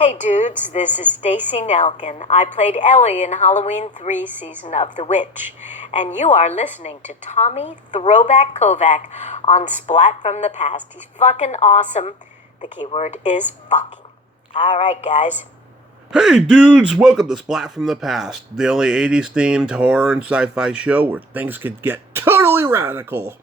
Hey dudes, this is Stacy Nelkin. I played Ellie in Halloween 3 season of The Witch, and you are listening to Tommy Throwback Kovac on Splat from the Past. He's fucking awesome. The keyword is fucking. Alright guys. Hey dudes, welcome to Splat from the Past, the only 80s themed horror and sci-fi show where things could get totally radical.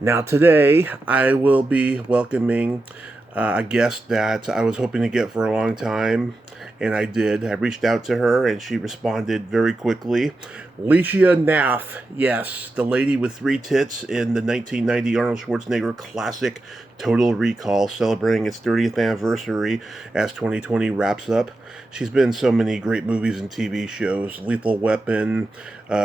Now today, I will be welcoming a guest that I was hoping to get for a long time, and I did. I reached out to her, and she responded very quickly. Lycia Naff, yes, the lady with 3 tits in the 1990 Arnold Schwarzenegger classic Total Recall, celebrating its 30th anniversary as 2020 wraps up. She's been in so many great movies and TV shows. Lethal Weapon,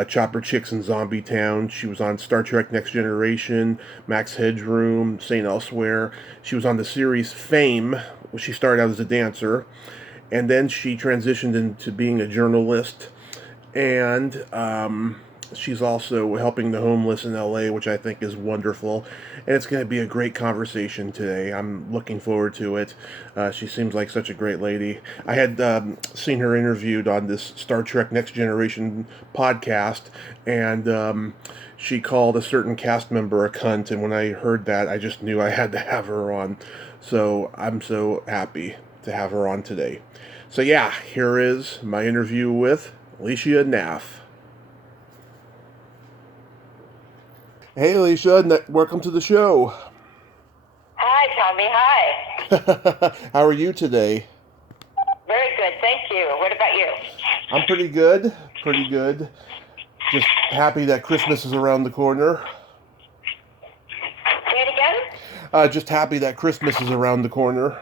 Chopper Chicks in Zombietown. She was on Star Trek Next Generation, Max Headroom, St. Elsewhere. She was on the series Fame, where she started out as a dancer. And then she transitioned into being a journalist. And she's also helping the homeless in LA, which I think is wonderful. And it's going to be a great conversation today. I'm looking forward to it. She seems like such a great lady. I had seen her interviewed on this Star Trek Next Generation podcast, and she called a certain cast member a cunt. And when I heard that, I just knew I had to have her on. So I'm so happy to have her on today. So yeah, here is my interview with Lycia Naff. Hey, Lycia, welcome to the show. Hi, Tommy. Hi. How are you today? Very good, thank you. What about you? I'm pretty good. Just happy that Christmas is around the corner. Say it again? Just happy that Christmas is around the corner.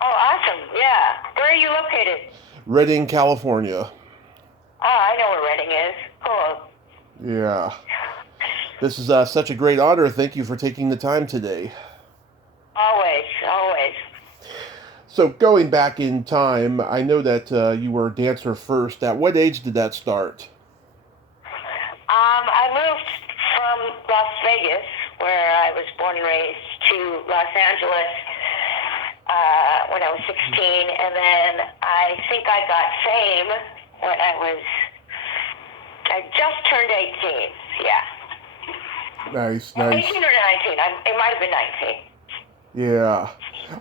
Oh, awesome. Yeah. Where are you located? Redding, California. Oh, I know where Redding is. Cool. Yeah. This is such a great honor. Thank you for taking the time today. Always. So going back in time, I know that you were a dancer first. At what age did that start? I moved from Las Vegas, where I was born and raised, to Los Angeles when I was 16, and then I think I got fame when I just turned 18, yeah. Nice. 18 or 19, it might have been 19. Yeah.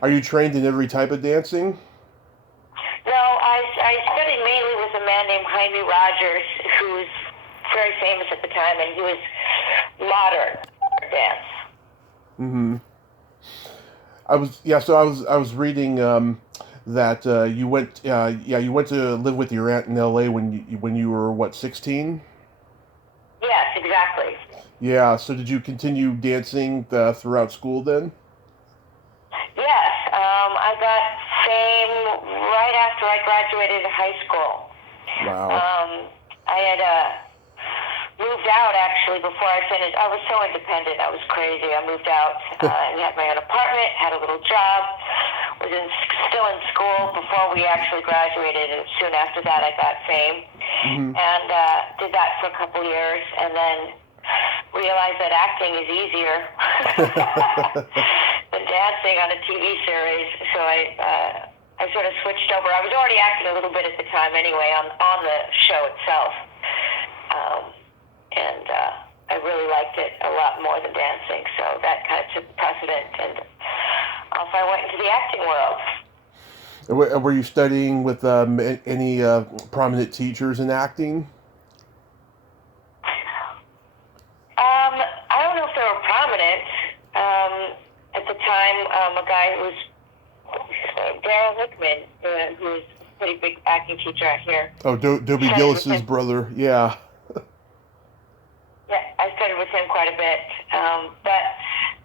Are you trained in every type of dancing? No, I studied mainly with a man named Jaime Rogers, who was very famous at the time, and he was modern dance. Mm-hmm. I was reading that you went to live with your aunt in LA when you were what, 16? Yes, exactly. Yeah, so did you continue dancing throughout school then? Yes, I got fame right after I graduated high school. Wow. I had moved out actually before I finished. I was so independent. I was crazy. I moved out and had my own apartment, had a little job, was still in school before we actually graduated, and soon after that I got fame. Mm-hmm. And did that for a couple years, and then realized that acting is easier than dancing on a TV series. So I sort of switched over. I was already acting a little bit at the time anyway on the show itself. And I really liked it a lot more than dancing. So that kind of took precedent, and off I went into the acting world. Were you studying with any prominent teachers in acting? I don't know if they were prominent. At the time, a guy who was Daryl Hickman, who was a pretty big acting teacher out here. Oh, Dobie Gillis's brother, yeah. Yeah, I studied with him quite a bit. But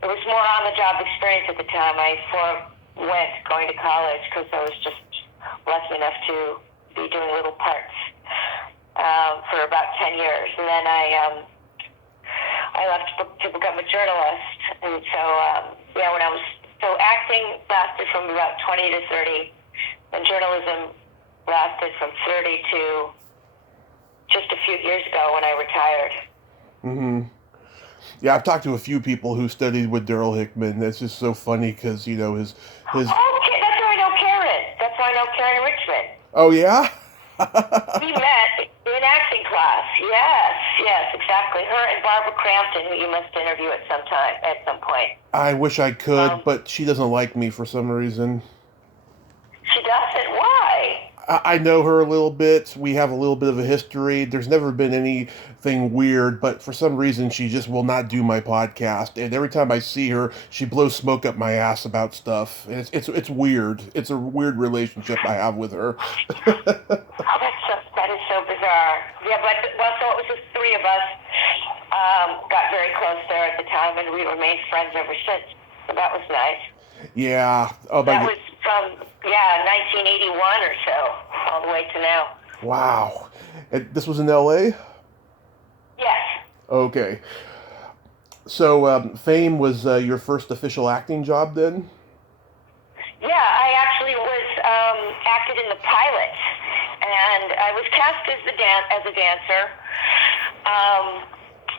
it was more on-the-job experience at the time. I forewent going to college because I was just lucky enough to be doing little parts for about 10 years. And then I left to become a journalist. And so, so acting lasted from about 20 to 30, and journalism lasted from 30 to just a few years ago when I retired. Mm-hmm. Yeah, I've talked to a few people who studied with Daryl Hickman. That's just so funny because, his... Oh, okay, that's how I know Karen. That's so I know Karen Richmond. Oh, yeah? We met in acting class. Yes, exactly. Her and Barbara Crampton, who you must interview at some point. I wish I could, but she doesn't like me for some reason. She doesn't? Why? I know her a little bit. We have a little bit of a history. There's never been anything weird, but for some reason she just will not do my podcast. And every time I see her, she blows smoke up my ass about stuff. And it's weird. It's a weird relationship I have with her. That is so bizarre. Yeah, so it was just three of us got very close there at the time, and we remained friends ever since. So that was nice. Yeah. Oh, that was from 1981 or so, all the way to now. Wow. And this was in L.A.? Yes. Okay. So, Fame was your first official acting job then? Yeah, I actually was acted in the pilot, and I was cast as a dancer,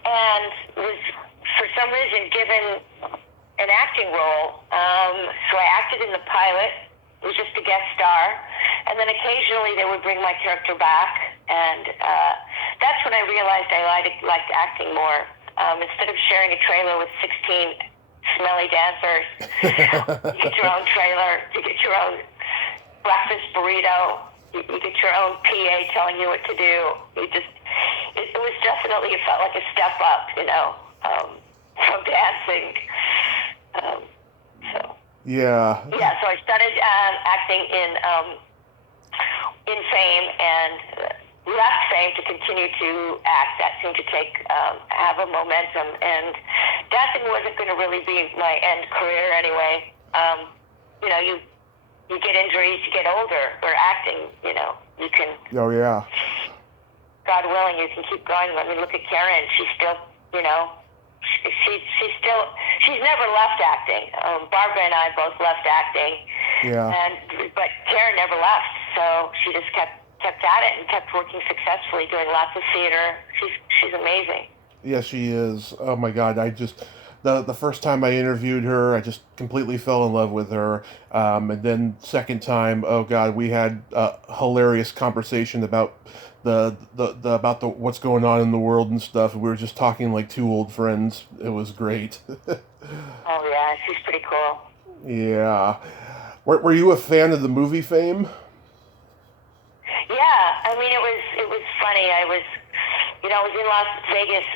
and was for some reason given an acting role. So I acted in the pilot. It was just a guest star, and then occasionally they would bring my character back, and that's when I realized I liked acting more. Instead of sharing a trailer with 16 smelly dancers, you get your own trailer, you get your own breakfast burrito, you get your own PA telling you what to do. It was definitely, it felt like a step up, from dancing. Yeah. Yeah, so I started acting in Fame and left Fame to continue to act. That seemed to have a momentum, and dancing wasn't going to really be my end career anyway. You get injuries, you get older. Where acting, you can. Oh, yeah. God willing, you can keep going. I mean, look at Karen. She's still, she's never left acting. Barbara and I both left acting. Yeah. But Karen never left, so she just kept at it and kept working successfully, doing lots of theater. She's amazing. Yeah, she is. Oh my God, the first time I interviewed her, I just completely fell in love with her. And then second time, oh God, we had a hilarious conversation about about what's going on in the world and stuff. We were just talking like two old friends. It was great. Oh yeah, she's pretty cool. Yeah. Were you a fan of the movie Fame? Yeah, I mean it was funny. I was in Las Vegas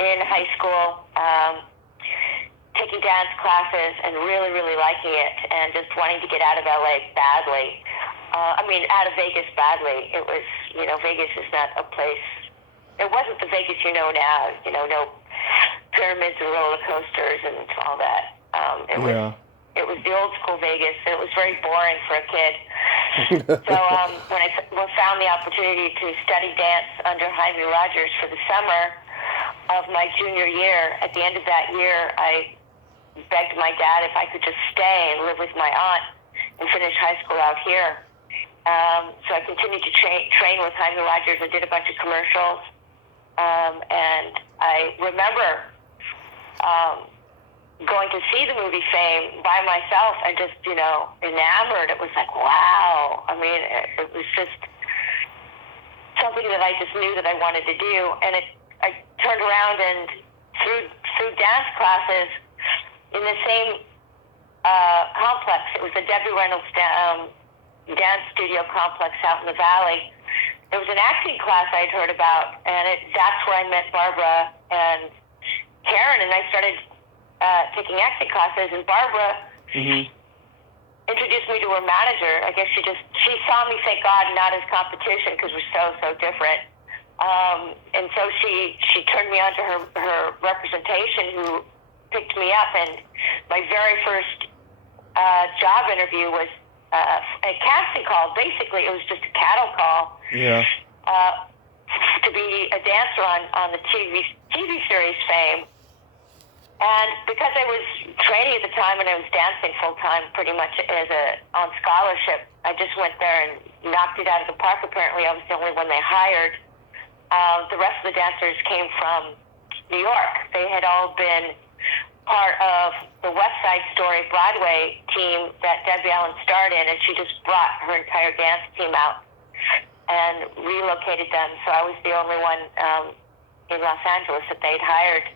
in high school, taking dance classes and really, really liking it, and just wanting to get out of LA badly. Out of Vegas badly. It was, Vegas is not a place. It wasn't the Vegas you know now. No pyramids and roller coasters and all that. It was the old school Vegas, and it was very boring for a kid. So when I found the opportunity to study dance under Jaime Rogers for the summer of my junior year, at the end of that year, I begged my dad if I could just stay and live with my aunt and finish high school out here. So I continued to train with Jaime Rogers and did a bunch of commercials. And I remember going to see the movie Fame by myself and just, enamored. It was like, wow. I mean, it was just something that I just knew that I wanted to do. And I turned around and through dance classes in the same complex. It was the Debbie Reynolds dance studio complex out in the valley. There was an acting class I'd heard about, and that's where I met Barbara and Karen, and I started taking acting classes, and Barbara introduced me to her manager. I guess she saw me, thank God, not as competition, because we're so different. And so she turned me on to her representation, who picked me up, and my very first job interview was a casting call. Basically, it was just a cattle call. Yeah. To be a dancer on the TV series Fame. And because I was training at the time and I was dancing full time, pretty much on scholarship, I just went there and knocked it out of the park. Apparently, I was the only one they hired. The rest of the dancers came from New York. They had all been part of the West Side Story Broadway team that Debbie Allen starred in, and she just brought her entire dance team out and relocated them. So I was the only one in Los Angeles that they'd hired.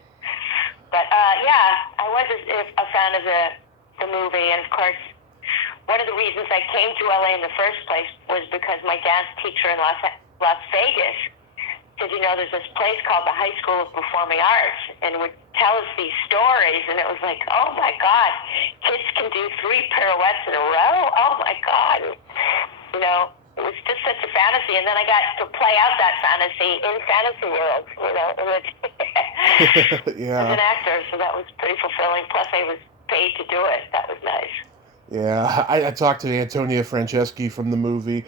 But I was a fan of the movie, and of course, one of the reasons I came to LA in the first place was because my dance teacher in Las Vegas said, there's this place called the High School of Performing Arts, and would tell us these stories, and it was like, oh my God, kids can do 3 pirouettes in a row? Oh my God. It was just such a fantasy, and then I got to play out that fantasy in Fantasy World, Yeah. as an actor, so that was pretty fulfilling. Plus, I was paid to do it. That was nice. Yeah, I talked to Antonia Franceschi from the movie.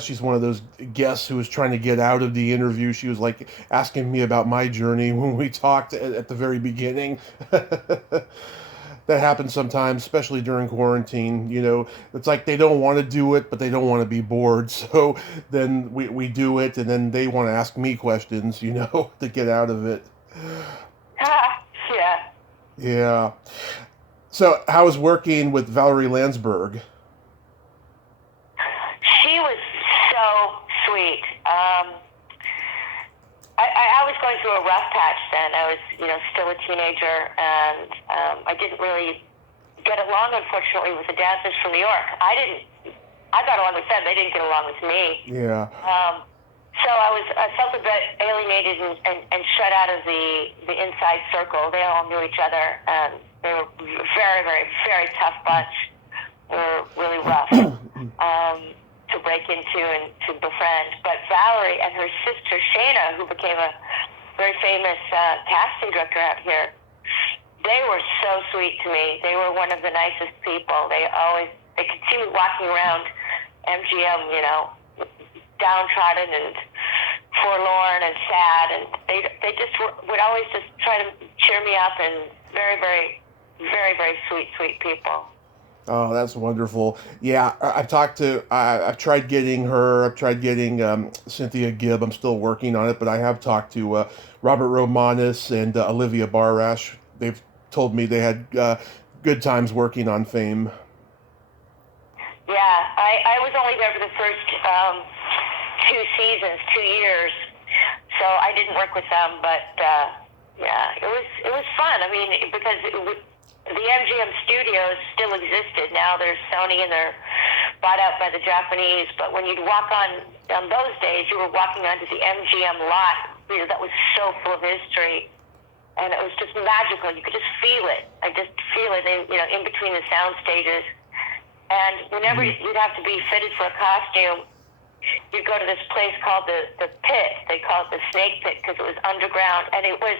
She's one of those guests who was trying to get out of the interview. She was like asking me about my journey when we talked at the very beginning. That happens sometimes, especially during quarantine. It's like they don't want to do it, but they don't want to be bored. So then we do it, and then they want to ask me questions, to get out of it. Yeah. Yeah. So, how was working with Valerie Landsberg? She was so sweet. I was going through a rough patch then. I was, still a teenager, and I didn't really get along, unfortunately, with the dancers from New York. I got along with them. They didn't get along with me. Yeah. So I felt a bit alienated and shut out of the inside circle. They all knew each other, and they were very, very, very tough bunch. They were really rough to break into and to befriend. But Valerie and her sister Shayna, who became a very famous casting director out here, they were so sweet to me. They were one of the nicest people. They could see me walking around MGM, downtrodden and forlorn and sad, and they just would always just try to cheer me up, and very, very, very, very sweet people. Oh, that's wonderful. Yeah, I've tried getting her. I've tried getting Cynthia Gibb. I'm still working on it, but I have talked to Robert Romanus and Olivia Barash. They've told me they had good times working on Fame. Yeah, I was only there for the first 2 seasons, 2 years, so I didn't work with them, but it was fun. I mean, because the MGM studios still existed. Now there's Sony, and they're bought out by the Japanese, but when you'd walk on those days, you were walking onto the MGM lot, that was so full of history, and it was just magical. You could just feel it. I just feel it in between the sound stages. And whenever you'd have to be fitted for a costume, you'd go to this place called the Pit. They call it the Snake Pit because it was underground, and it was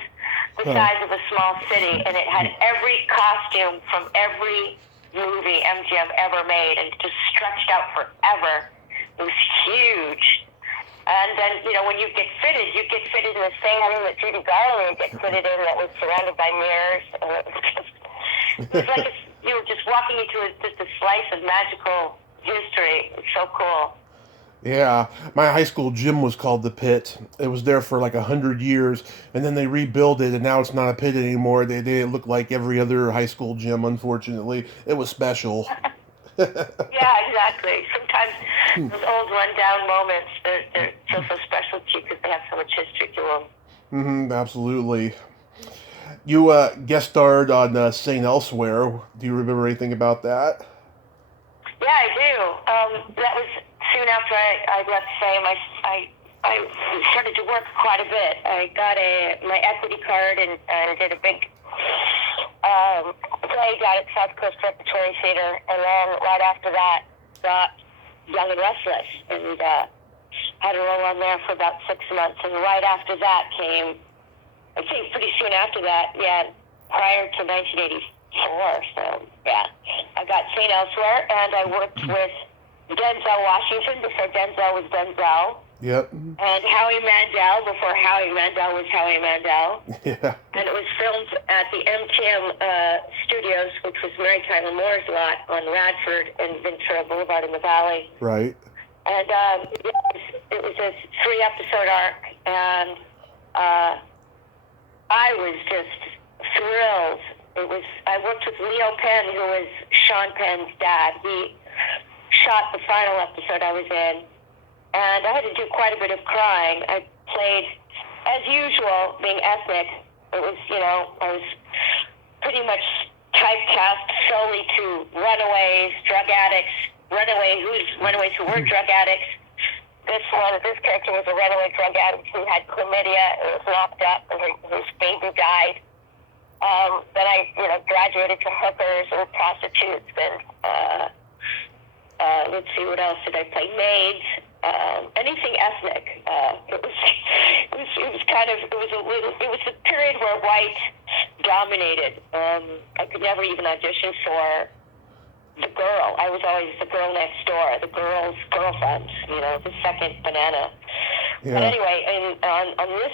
the size of a small city, and it had every costume from every movie MGM ever made, and just stretched out forever. It was huge. And then, when you get fitted in the same room that Judy Garland would get fitted in, that was surrounded by mirrors. And it was like you were just walking into just a slice of magical history. It's so cool. Yeah, my high school gym was called the Pit. It was there for like 100 years, and then they rebuilt it, and now it's not a pit anymore. They look like every other high school gym, unfortunately. It was special. Yeah, exactly. Sometimes those old rundown moments, they're so special to you because they have so much history to them. Mm-hmm, absolutely. You guest starred on St. Elsewhere. Do you remember anything about that? Yeah, I do. That was soon after I left Fame. I started to work quite a bit. I got my equity card and did a big play down at South Coast Repertory Theater, and then right after that got Young and Restless, and had a role on there for about 6 months. And right after that came pretty soon after that, prior to 1984. So I got St. Elsewhere, and I worked with Denzel Washington before Denzel was Denzel. Yep. And Howie Mandel before Howie Mandel was Howie Mandel. Yeah. And it was filmed at the MTM Studios, which was Mary Tyler Moore's lot on Radford and Ventura Boulevard in the Valley. Right. And it was a 3-episode arc, and I was just thrilled I worked with Leo Penn, who was Sean Penn's dad. He shot the final episode I was in, and I had to do quite a bit of crying. I played, as usual, being ethnic. It was, I was pretty much typecast solely to runaways, drug addicts, runaways who were drug addicts. This character was a runaway drug addict who had chlamydia and was locked up, and his baby died. Then I, graduated to hookers and prostitutes, and let's see, what else did I play? Maids, anything ethnic. It was a period where white dominated. I could never even audition for the girl. I was always the girl next door, the girl's girlfriend, the second banana. Yeah. But anyway, on this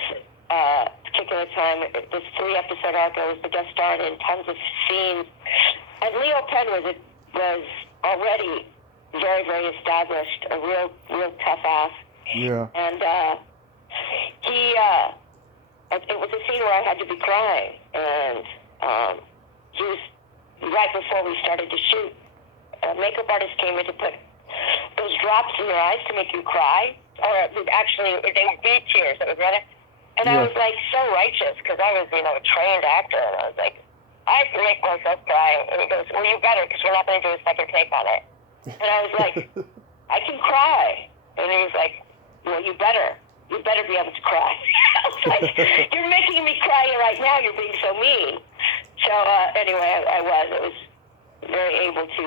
particular time, this 3-episode arc, I was the guest star in tons of scenes. And Leo Penn was already very, very established, a real tough ass. Yeah. And it was a scene where I had to be crying. And he was, right before we started to shoot, a makeup artist came in to put those drops in your eyes to make you cry. Or actually, they would be tears that would run it. And I was like so righteous because I was, a trained actor. And I was like, I can make myself cry. And he goes, well, you better, because we're not going to do a second take on it. And I was like, I can cry. And he was like, well, you better be able to cry. I was like, you're making me cry right now. You're being so mean. So anyway, I was very able to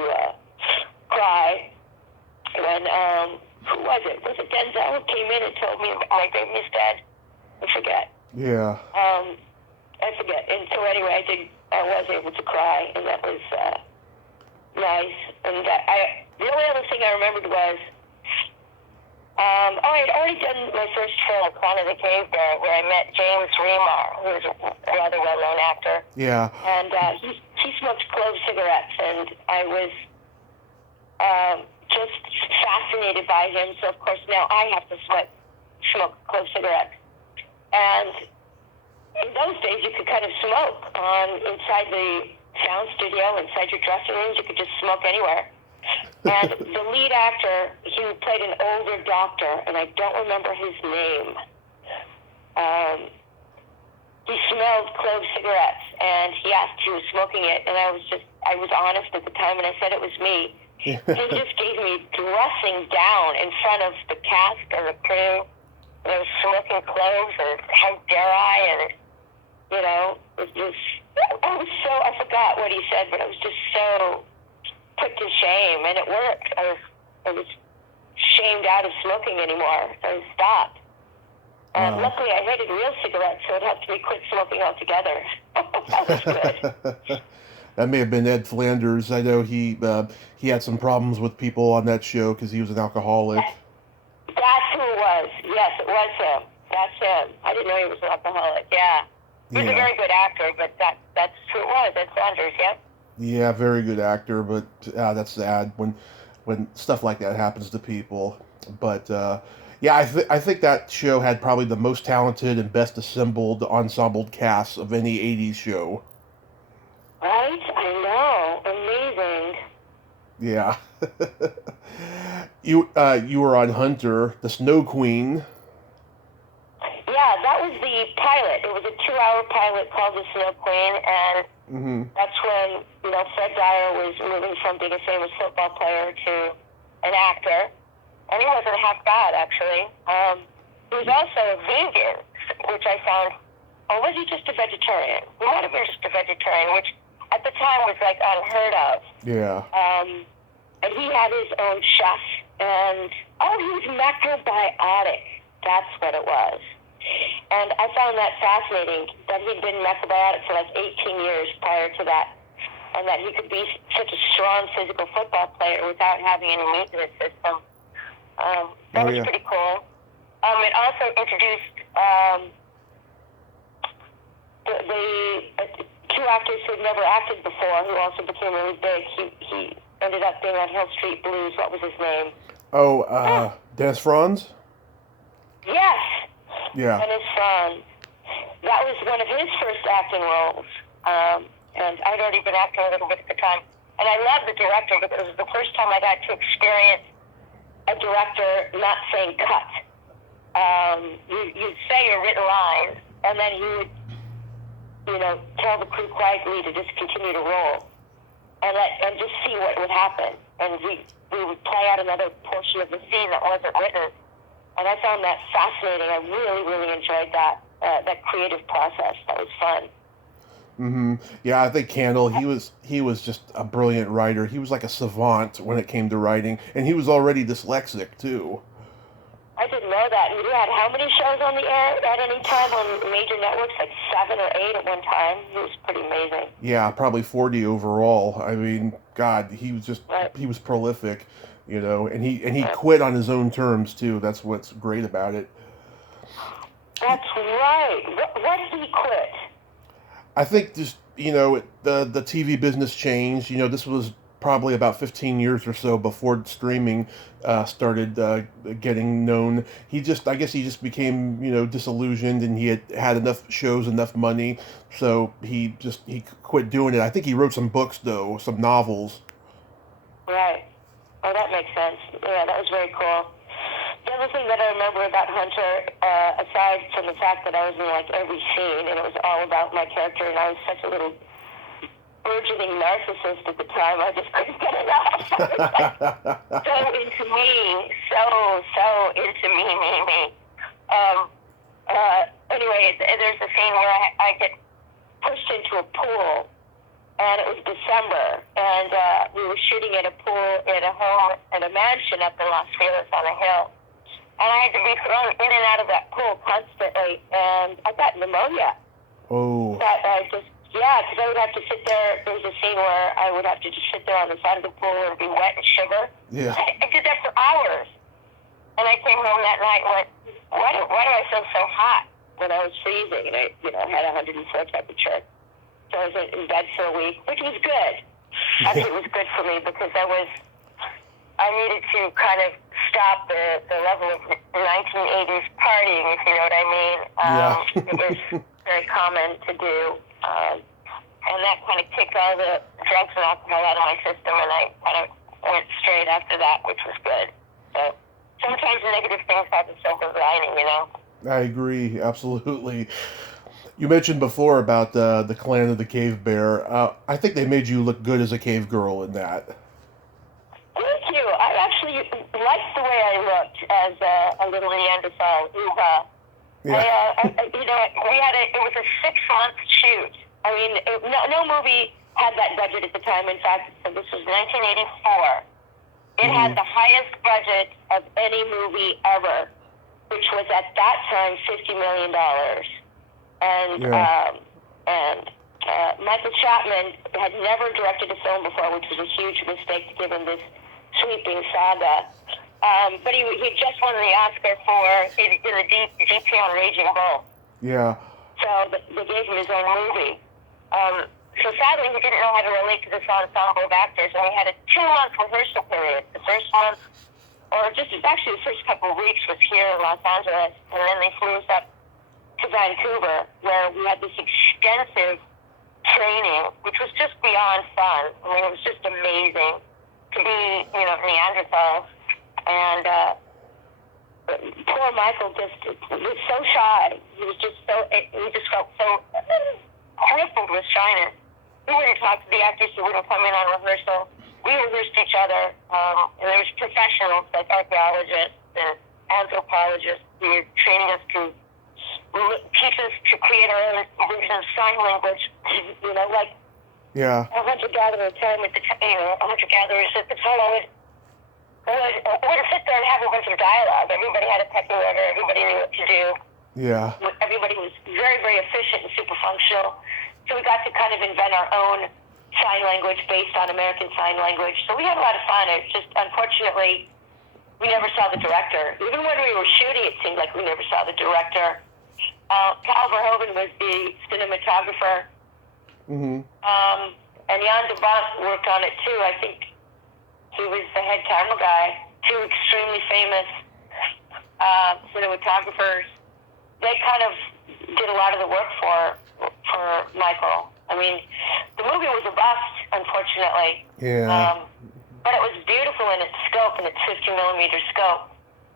cry when, who was it? Was it Denzel who came in and told me my baby is dead? I forget. Yeah. I forget. And so anyway, I was able to cry, and that was nice. And the only other thing I remembered was, I had already done my first film, Clown of the Cave Bear, where I met James Remar, who is a rather well-known actor. Yeah. And he smoked clove cigarettes, and I was just fascinated by him. So of course now I have to smoke clove cigarettes. And in those days, you could kind of smoke inside the sound studio, inside your dressing rooms. You could just smoke anywhere. And the lead actor, he played an older doctor, and I don't remember his name. He smelled clove cigarettes, and he asked who was smoking it, and I was honest at the time, and I said it was me. He just gave me dressing down in front of the cast and the crew. And I was smoking cloves, and how dare I? And I forgot what he said, but I was just so put to shame, and it worked. I was shamed out of smoking anymore, so I stopped. And luckily, I hated real cigarettes, so it helped me quit smoking altogether. That was good. That may have been Ed Flanders. I know he had some problems with people on that show because he was an alcoholic. That's who it was. Yes, it was him. That's him. I didn't know he was an alcoholic. Yeah. He was a very good actor, but that's who it was. Ed Flanders, yeah. Yeah, very good actor, but that's sad when stuff like that happens to people. But yeah, I think that show had probably the most talented and best assembled ensemble cast of any 80s show. Right? I know. Amazing. Yeah. You were on Hunter, the Snow Queen. Yeah, that was the pilot. It was a 2-hour pilot called The Snow Queen, and that's when, Fred Dyer was moving from being a famous football player to an actor. And he wasn't half bad, actually. He was also a vegan, which I found, or was he just a vegetarian? He might have been just a vegetarian, which at the time was like unheard of. Yeah. And he had his own chef, and he was macrobiotic. That's what it was. And I found that fascinating, that he'd been macrobiotic for like 18 years prior to that, and that he could be such a strong physical football player without having any meat in his system. That was pretty cool. It also introduced the two actors who had never acted before, who also became really big. He ended up being on Hill Street Blues. What was his name? Dennis Franz? Yes. Yeah. Dennis Franz. That was one of his first acting roles. and I'd already been acting a little bit at the time. And I loved the director because it was the first time I got to experience a director not saying cut. You'd say your written lines, and then he would, tell the crew quietly to just continue to roll and just see what would happen. And we would play out another portion of the scene that wasn't written. And I found that fascinating. I really, really enjoyed that creative process. That was fun. Mm-hmm. Yeah, I think Candle, he was just a brilliant writer. He was like a savant when it came to writing, and he was already dyslexic too. I didn't know that. You had how many shows on the air at any time on major networks? Like 7 or 8 at one time. He was pretty amazing. Yeah, probably 40 overall. I mean, God, he was prolific, and he quit on his own terms too. That's what's great about it. That's right. What did he quit? I think just, the TV business changed. This was probably about 15 years or so before streaming started getting known. I guess he just became, disillusioned, and he had enough shows, enough money, so he quit doing it. I think he wrote some books, though, some novels. Right. Oh, that makes sense. Yeah, that was very cool. The other thing that I remember about Hunter, aside from the fact that I was in like every scene and it was all about my character, and I was such a little burgeoning narcissist at the time, I just couldn't get enough. So into me, so into me. Anyway, there's a scene where I get pushed into a pool, and it was December, and we were shooting at a pool in a home, in a mansion up in Las Vegas on a hill. And I had to be thrown in and out of that pool constantly, and I got pneumonia. Oh. Because I would have to sit there. There was a scene where I would have to just sit there on the side of the pool and be wet and shiver. Yeah. I did that for hours. And I came home that night and went, why do I feel so hot when I was freezing? And I had 104 temperature. So I was in bed for a week, which was good. Actually, it was good for me because I needed to kind of stop the level of 1980s partying, if you know what I mean. It was very common to do. And that kind of kicked all the drugs and alcohol out of my system, and I kind of went straight after that, which was good. So sometimes negative things have a silver lining, I agree, absolutely. You mentioned before about the clan of the Cave Bear. I think they made you look good as a cave girl in that. Thank you. I actually liked the way I looked as a little Neanderthal. It was a 6-month shoot. I mean, no movie had that budget at the time. In fact, this was 1984. It had the highest budget of any movie ever, which was at that time $50 million. And Michael Chapman had never directed a film before, which was a huge mistake to give him this sweeping saga. But he just won the Oscar for in the DP on Raging Bull. Yeah. So they gave him his own movie. So sadly, he didn't know how to relate to this ensemble of actors, and we had a 2-month rehearsal period. The first month, or just actually the first couple of weeks, was here in Los Angeles, and then they flew us up to Vancouver, where we had this extensive training, which was just beyond fun. I mean, it was just amazing to be, Neanderthals. And poor Michael was so shy. He just felt so crippled with shyness. He wouldn't talk to the actors. He wouldn't come in on rehearsal. We rehearsed each other, and there was professionals like archaeologists and anthropologists who were training us to teach us to create our own version of sign language. Yeah. A hunter-gatherer hunter-gatherers at the time would sit there and have a bunch of dialogue. Everybody had a pecking order. Everybody knew what to do. Yeah. Everybody was very, very efficient and super functional. So we got to kind of invent our own sign language based on American Sign Language. So we had a lot of fun. It's just, unfortunately, we never saw the director. Even when we were shooting, it seemed like we never saw the director. Paul Verhoeven was the cinematographer. Mm-hmm. And Jan de Bont worked on it too. I think he was the head camera guy. 2 extremely famous cinematographers. They kind of did a lot of the work for Michael. I mean, the movie was a bust, unfortunately. Yeah. But it was beautiful in its scope, in its 50-millimeter scope.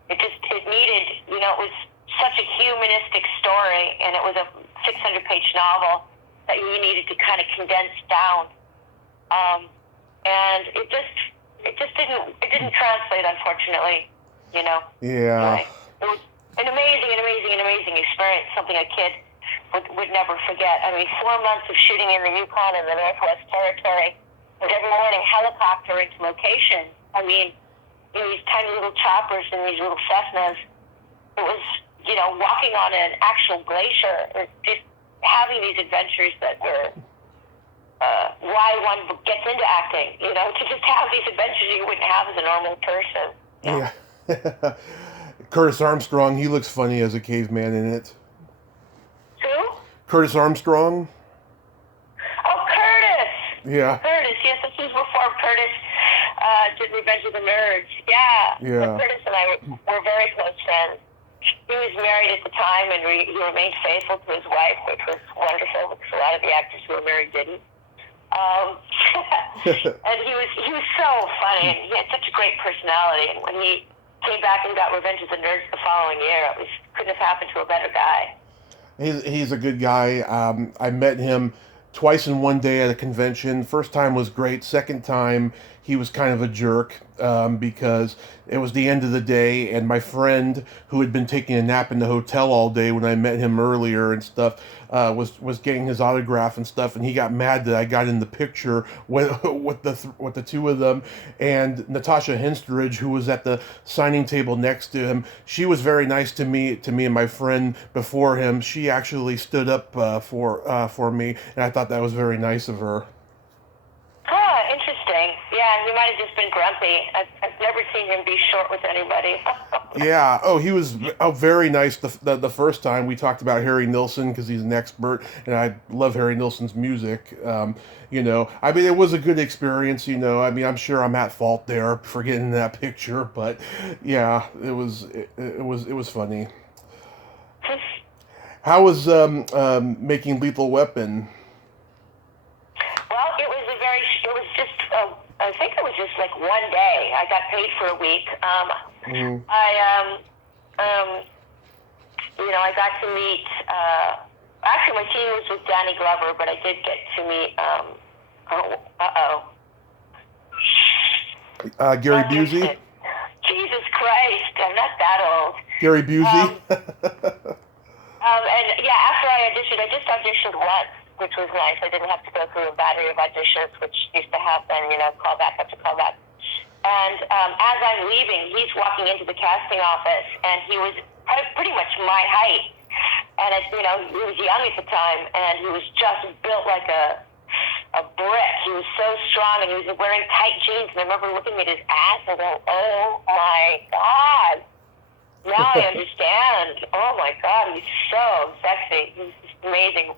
It needed, it was such a humanistic story, and it was a 600-page novel that you needed to kind of condense down. And it didn't translate, unfortunately, Yeah. Anyway, it was an amazing experience, something a kid would never forget. I mean, 4 months of shooting in the Yukon and the Northwest Territory, and every morning helicopter into location. I mean, in these tiny little choppers and these little Cessnas. It was, walking on an actual glacier, or just having these adventures that were why one gets into acting, to just have these adventures you wouldn't have as a normal person. Yeah. Curtis Armstrong, he looks funny as a caveman in it. Who? Curtis Armstrong. Oh, Curtis! Yeah. Curtis, yes, this was before Curtis did Revenge of the Nerds. Yeah. Curtis and I were very close friends. He was married at the time, and he remained faithful to his wife, which was wonderful, because a lot of the actors who were married didn't. And he was so funny, and he had such a great personality. And when he came back and got Revenge of the Nerds the following year, couldn't have happened to a better guy. He's a good guy. I met him twice in one day at a convention. First time was great. Second time, he was kind of a jerk because it was the end of the day, and my friend, who had been taking a nap in the hotel all day when I met him earlier and stuff, was getting his autograph and stuff, and he got mad that I got in the picture with the two of them. And Natasha Henstridge, who was at the signing table next to him, she was very nice to me and my friend before him. She actually stood up for me, and I thought that was very nice of her. Oh, interesting. Yeah, he might have just been grumpy. I've never seen him be short with anybody. Yeah. Oh, he was very nice the first time. We talked about Harry Nilsson because he's an expert, and I love Harry Nilsson's music. I mean, it was a good experience. I mean, I'm sure I'm at fault there for getting in that picture, but yeah, it was funny. How was making Lethal Weapon? Well, I think it was just like one day. I got paid for a week. I got to meet, actually my scene was with Danny Glover, but I did get to meet, Gary Busey? Jesus Christ, I'm not that old. Gary Busey? And yeah, after I auditioned, I just auditioned once, which was nice. I didn't have to go through a battery of auditions, which used to happen, callback after callback. And as I'm leaving, he's walking into the casting office, and he was pretty much my height. And, he was young at the time, and he was just built like a brick. He was so strong, and he was wearing tight jeans. And I remember looking at his ass and going, oh, my God. Now I understand. Oh, my God, he's so sexy. He's just amazing.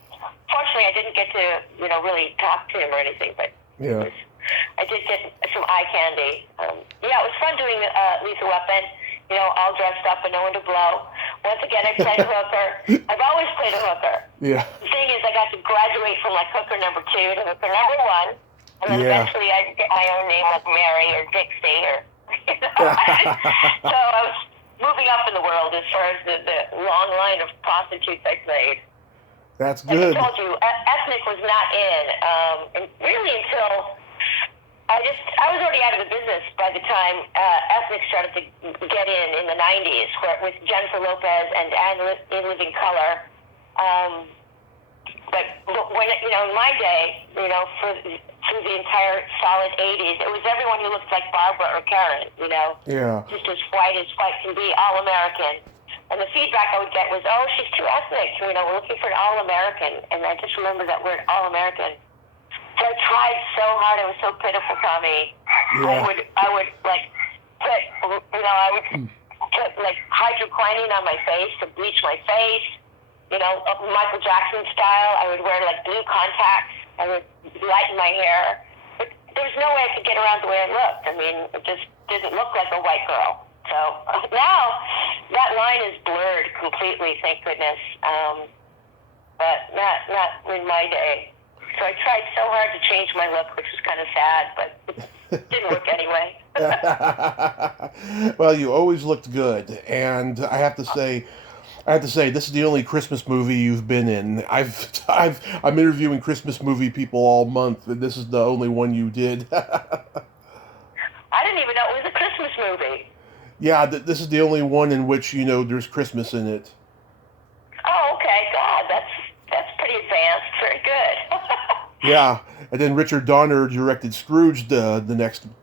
Fortunately, I didn't get to, really talk to him or anything, but yeah. I did get some eye candy. It was fun doing Lethal Weapon, all dressed up and no one to blow. Once again, I played a hooker. I've always played a hooker. Yeah. The thing is, I got to graduate from like hooker number 2 to hooker number 1, and then eventually I get my own name like Mary or Dixie or, So I was moving up in the world as far as the long line of prostitutes I played. That's good. As I told you, ethnic was not in, and really until I was already out of the business by the time ethnic started to get in the 90s, with Jennifer Lopez and In Living Color. But when in my day, through the entire solid 80s, it was everyone who looked like Barbara or Karen. Yeah. Just as white can be, all American. And the feedback I would get was, oh, she's too ethnic. We're looking for an all-American. And I just remember that word, all-American. So I tried so hard. It was so pitiful, Tommy. Yeah. I would put hydroquinone on my face to bleach my face. Michael Jackson style. I would wear blue contacts. I would lighten my hair. But there was no way I could get around the way I looked. I mean, it just didn't look like a white girl. So now that line is blurred completely, thank goodness. But not in my day. So I tried so hard to change my look, which was kind of sad, but it didn't work anyway. Well, you always looked good, and I have to say, this is the only Christmas movie you've been in. I'm interviewing Christmas movie people all month, and this is the only one you did. I didn't even know it was a Christmas movie. Yeah, this is the only one in which, there's Christmas in it. Oh, okay. God, that's pretty advanced. Very good. Yeah, and then Richard Donner directed Scrooge, the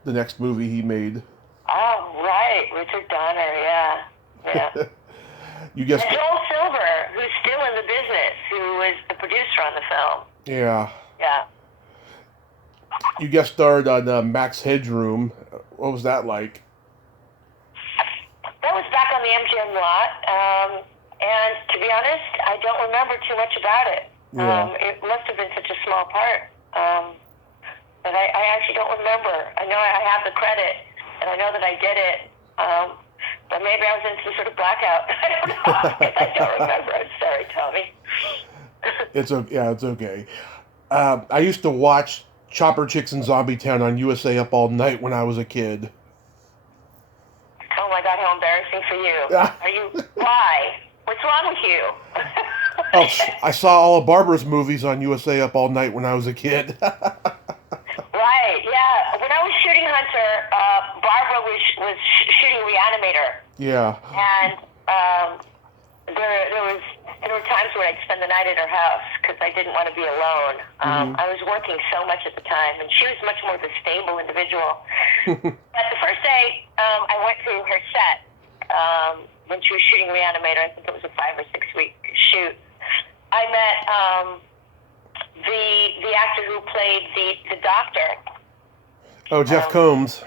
next movie he made. Oh, right. Richard Donner, yeah. You guessed. And Joel Silver, who's still in the business, who was the producer on the film. Yeah. Yeah. You guest starred on Max Headroom. What was that like? That was back on the MGM lot, and to be honest, I don't remember too much about it. Yeah. It must have been such a small part, but I actually don't remember. I know I have the credit, and I know that I did it, but maybe I was in some sort of blackout. I don't know. I don't remember. I'm sorry, Tommy. It's okay. I used to watch Chopper Chicks and Zombietown on USA Up All Night when I was a kid. Oh my God, how embarrassing for you. Are you, why? What's wrong with you? Oh, I saw all of Barbara's movies on USA Up All Night when I was a kid. Right, yeah. When I was shooting Hunter, Barbara was shooting Reanimator. Yeah. And there were times where I'd spend the night at her house because I didn't want to be alone. I was working so much at the time, and she was much more of a stable individual. But the first day I went to her set, when she was shooting Reanimator, I think it was a 5 or 6 week shoot, I met the actor who played the doctor. Oh, Jeff Combs.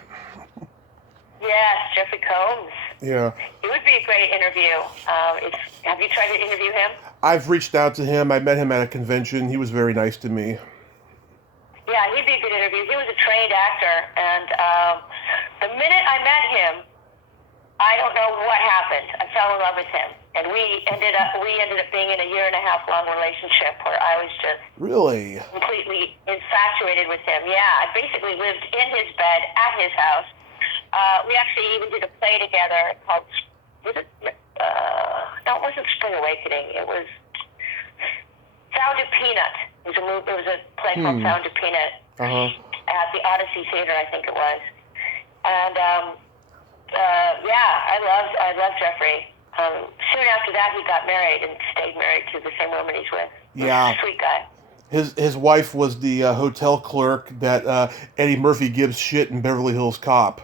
Yes, Jeffrey Combs. Yeah. It would be a great interview. Have you tried to interview him? I've reached out to him. I met him at a convention. He was very nice to me. Yeah, he'd be a good interview. He was a trained actor, and the minute I met him, I don't know what happened. I fell in love with him, and we ended up being in a 1.5-year-long relationship where I was just really completely infatuated with him. Yeah, I basically lived in his bed at his house. We actually even did a play together called, no, it wasn't Spring Awakening. It was Sound of Peanut. It was a play called Sound of Peanut at the Odyssey Theater, I think it was. And I loved Jeffrey. Soon after that, he got married and stayed married to the same woman he's with. Yeah. Sweet guy. His wife was the hotel clerk that Eddie Murphy gives shit in Beverly Hills Cop.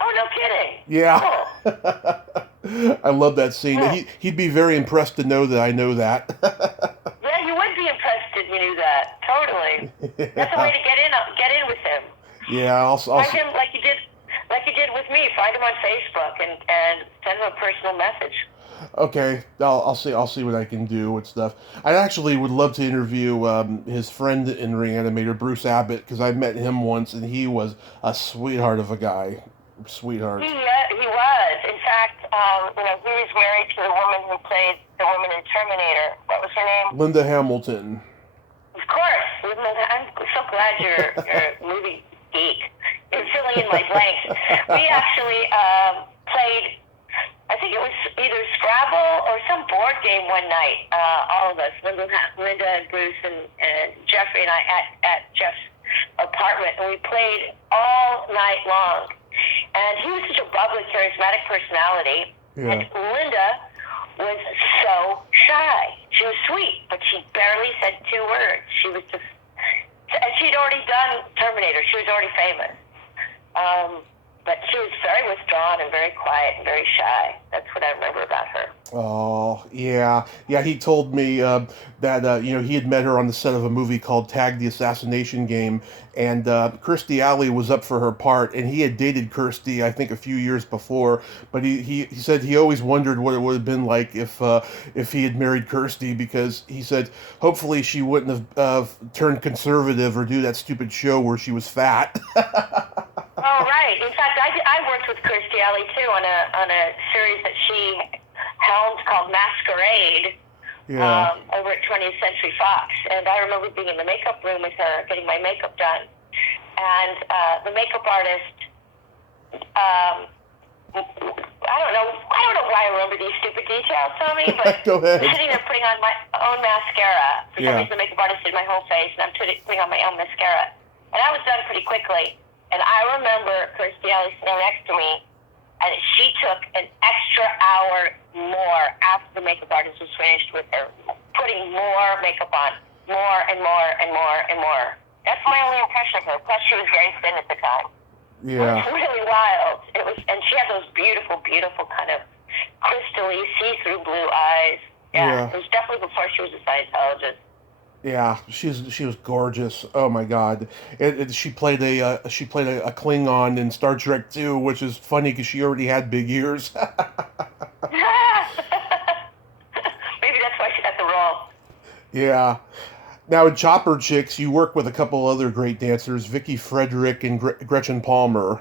Oh, no kidding. Yeah. Cool. I love that scene. Yeah. He'd be very impressed to know that I know that. Yeah, you would be impressed if you knew that. Totally. Yeah. That's a way to get in with him. Yeah, I'll Find him like you did with me. Find him on Facebook and send him a personal message. Okay, I'll see what I can do with stuff. I actually would love to interview his friend in Reanimator, Bruce Abbott, because I met him once and he was a sweetheart of a guy. Sweetheart. He was. In fact, he was married to the woman who played the woman in Terminator. What was her name? Linda Hamilton. Of course. I'm so glad you're a movie geek. You're filling in my blanks. We actually played, I think it was either Scrabble or some board game one night, all of us, Linda and Bruce and Jeffrey and I at Jeff's apartment, and we played all night long. And he was such a bubbly, charismatic personality. Yeah. And Linda was so shy. She was sweet, but she barely said 2 words. She was just, and she'd already done Terminator. She was already famous. But she was very withdrawn and very quiet and very shy. That's what I remember about her. Oh, yeah. Yeah, he told me that, he had met her on the set of a movie called Tag the Assassination Game, and Kirstie Alley was up for her part, and he had dated Kirstie, I think, a few years before, but he said he always wondered what it would have been like if he had married Kirstie, because he said hopefully she wouldn't have turned conservative or do that stupid show where she was fat. Oh, right. In fact, I worked with Kirstie Alley, too, on a series that she helmed called Masquerade, over at 20th Century Fox. And I remember being in the makeup room with her, getting my makeup done. And the makeup artist, I don't know why I remember these stupid details, Tommy, but Go ahead. I'm sitting there putting on my own mascara. For some reason, the makeup artist did my whole face, and I'm putting on my own mascara. And I was done pretty quickly. And I remember Kirstie Alley sitting next to me, and she took an extra hour more after the makeup artist was finished with her, putting more makeup on, more and more and more and more. That's my only impression of her. Plus, she was very thin at the time. Yeah. It was really wild. And she had those beautiful, beautiful kind of crystally, see-through blue eyes. Yeah. It was definitely before she was a Scientologist. Yeah, she was gorgeous. Oh my God, she played a Klingon in Star Trek 2, which is funny because she already had big ears. Maybe that's why she got the role. Yeah. Now in Chopper Chicks, you work with a couple other great dancers, Vicky Frederick and Gretchen Palmer.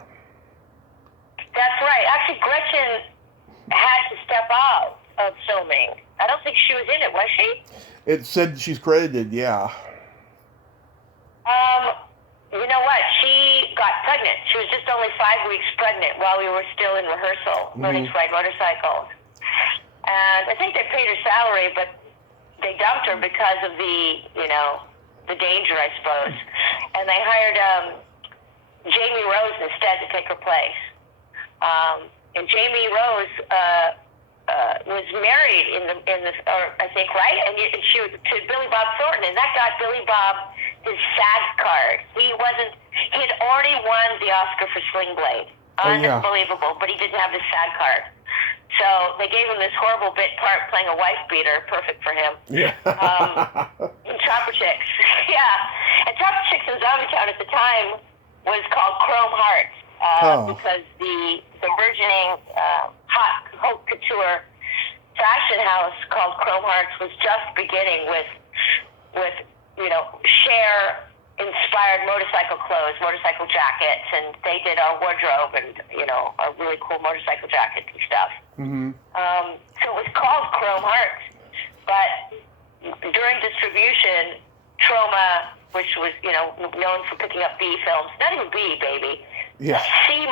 That's right. Actually, Gretchen had to step out of filming. I don't think she was in it, was she? It said she's credited, yeah. You know what? She got pregnant. She was just only 5 weeks pregnant while we were still in rehearsal, learning to ride motorcycles. And I think they paid her salary, but they dumped her because of the danger, I suppose. And they hired Jamie Rose instead to take her place. And Jamie Rose was married in this, or I think, right? And she was to Billy Bob Thornton, and that got Billy Bob his SAG card. He had already won the Oscar for Sling Blade. Unbelievable, but he didn't have his SAG card. So they gave him this horrible bit part playing a wife beater, perfect for him. Yeah. In Chopper Chicks. Yeah. And Chopper Chicks in Zombietown at the time was called Chrome Hearts. Because the burgeoning haute couture fashion house called Chrome Hearts was just beginning with Cher inspired motorcycle clothes, motorcycle jackets, and they did our wardrobe and our really cool motorcycle jackets and stuff. Mm-hmm. So it was called Chrome Hearts, but during distribution, Troma, which was known for picking up B films, not even B, baby. Yeah. C-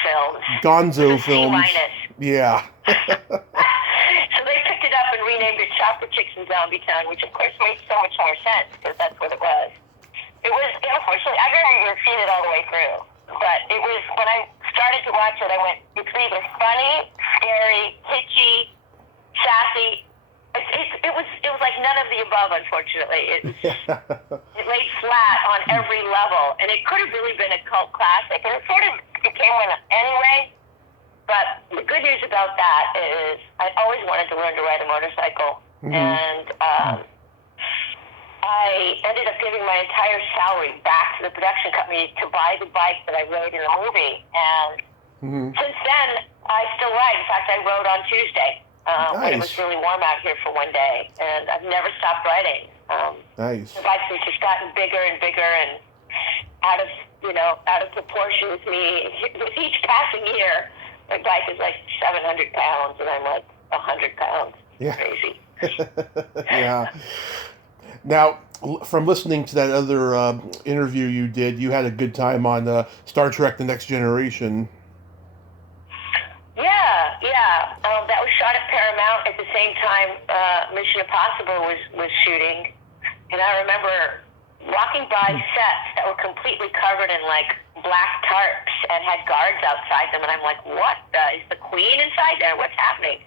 films. Gonzo films. C-. Yeah. So they picked it up and renamed it Chopper Chicks in Zombietown, which of course made so much more sense because that's what it was. It was, unfortunately, I didn't even see it all the way through. But it was, when I started to watch it, I went, it's either funny, scary, kitschy, sassy. It was like none of the above, unfortunately. It laid flat on every level, and it could have really been a cult classic, and it sort of became one anyway. But the good news about that is I always wanted to learn to ride a motorcycle, and I ended up giving my entire salary back to the production company to buy the bike that I rode in the movie, and since then, I still ride. In fact, I rode on Tuesday. When it was really warm out here for one day, and I've never stopped riding. Nice. The bike has just gotten bigger and bigger, and out of proportion with me. With each passing year, my bike is like 700 pounds, and I'm like 100 pounds. Yeah. Crazy. Yeah. Now, from listening to that other interview you did, you had a good time on Star Trek: The Next Generation. Yeah. That was shot at Paramount at the same time Mission Impossible was shooting. And I remember walking by sets that were completely covered in like black tarps and had guards outside them. And I'm like, what? Is the Queen inside there? What's happening?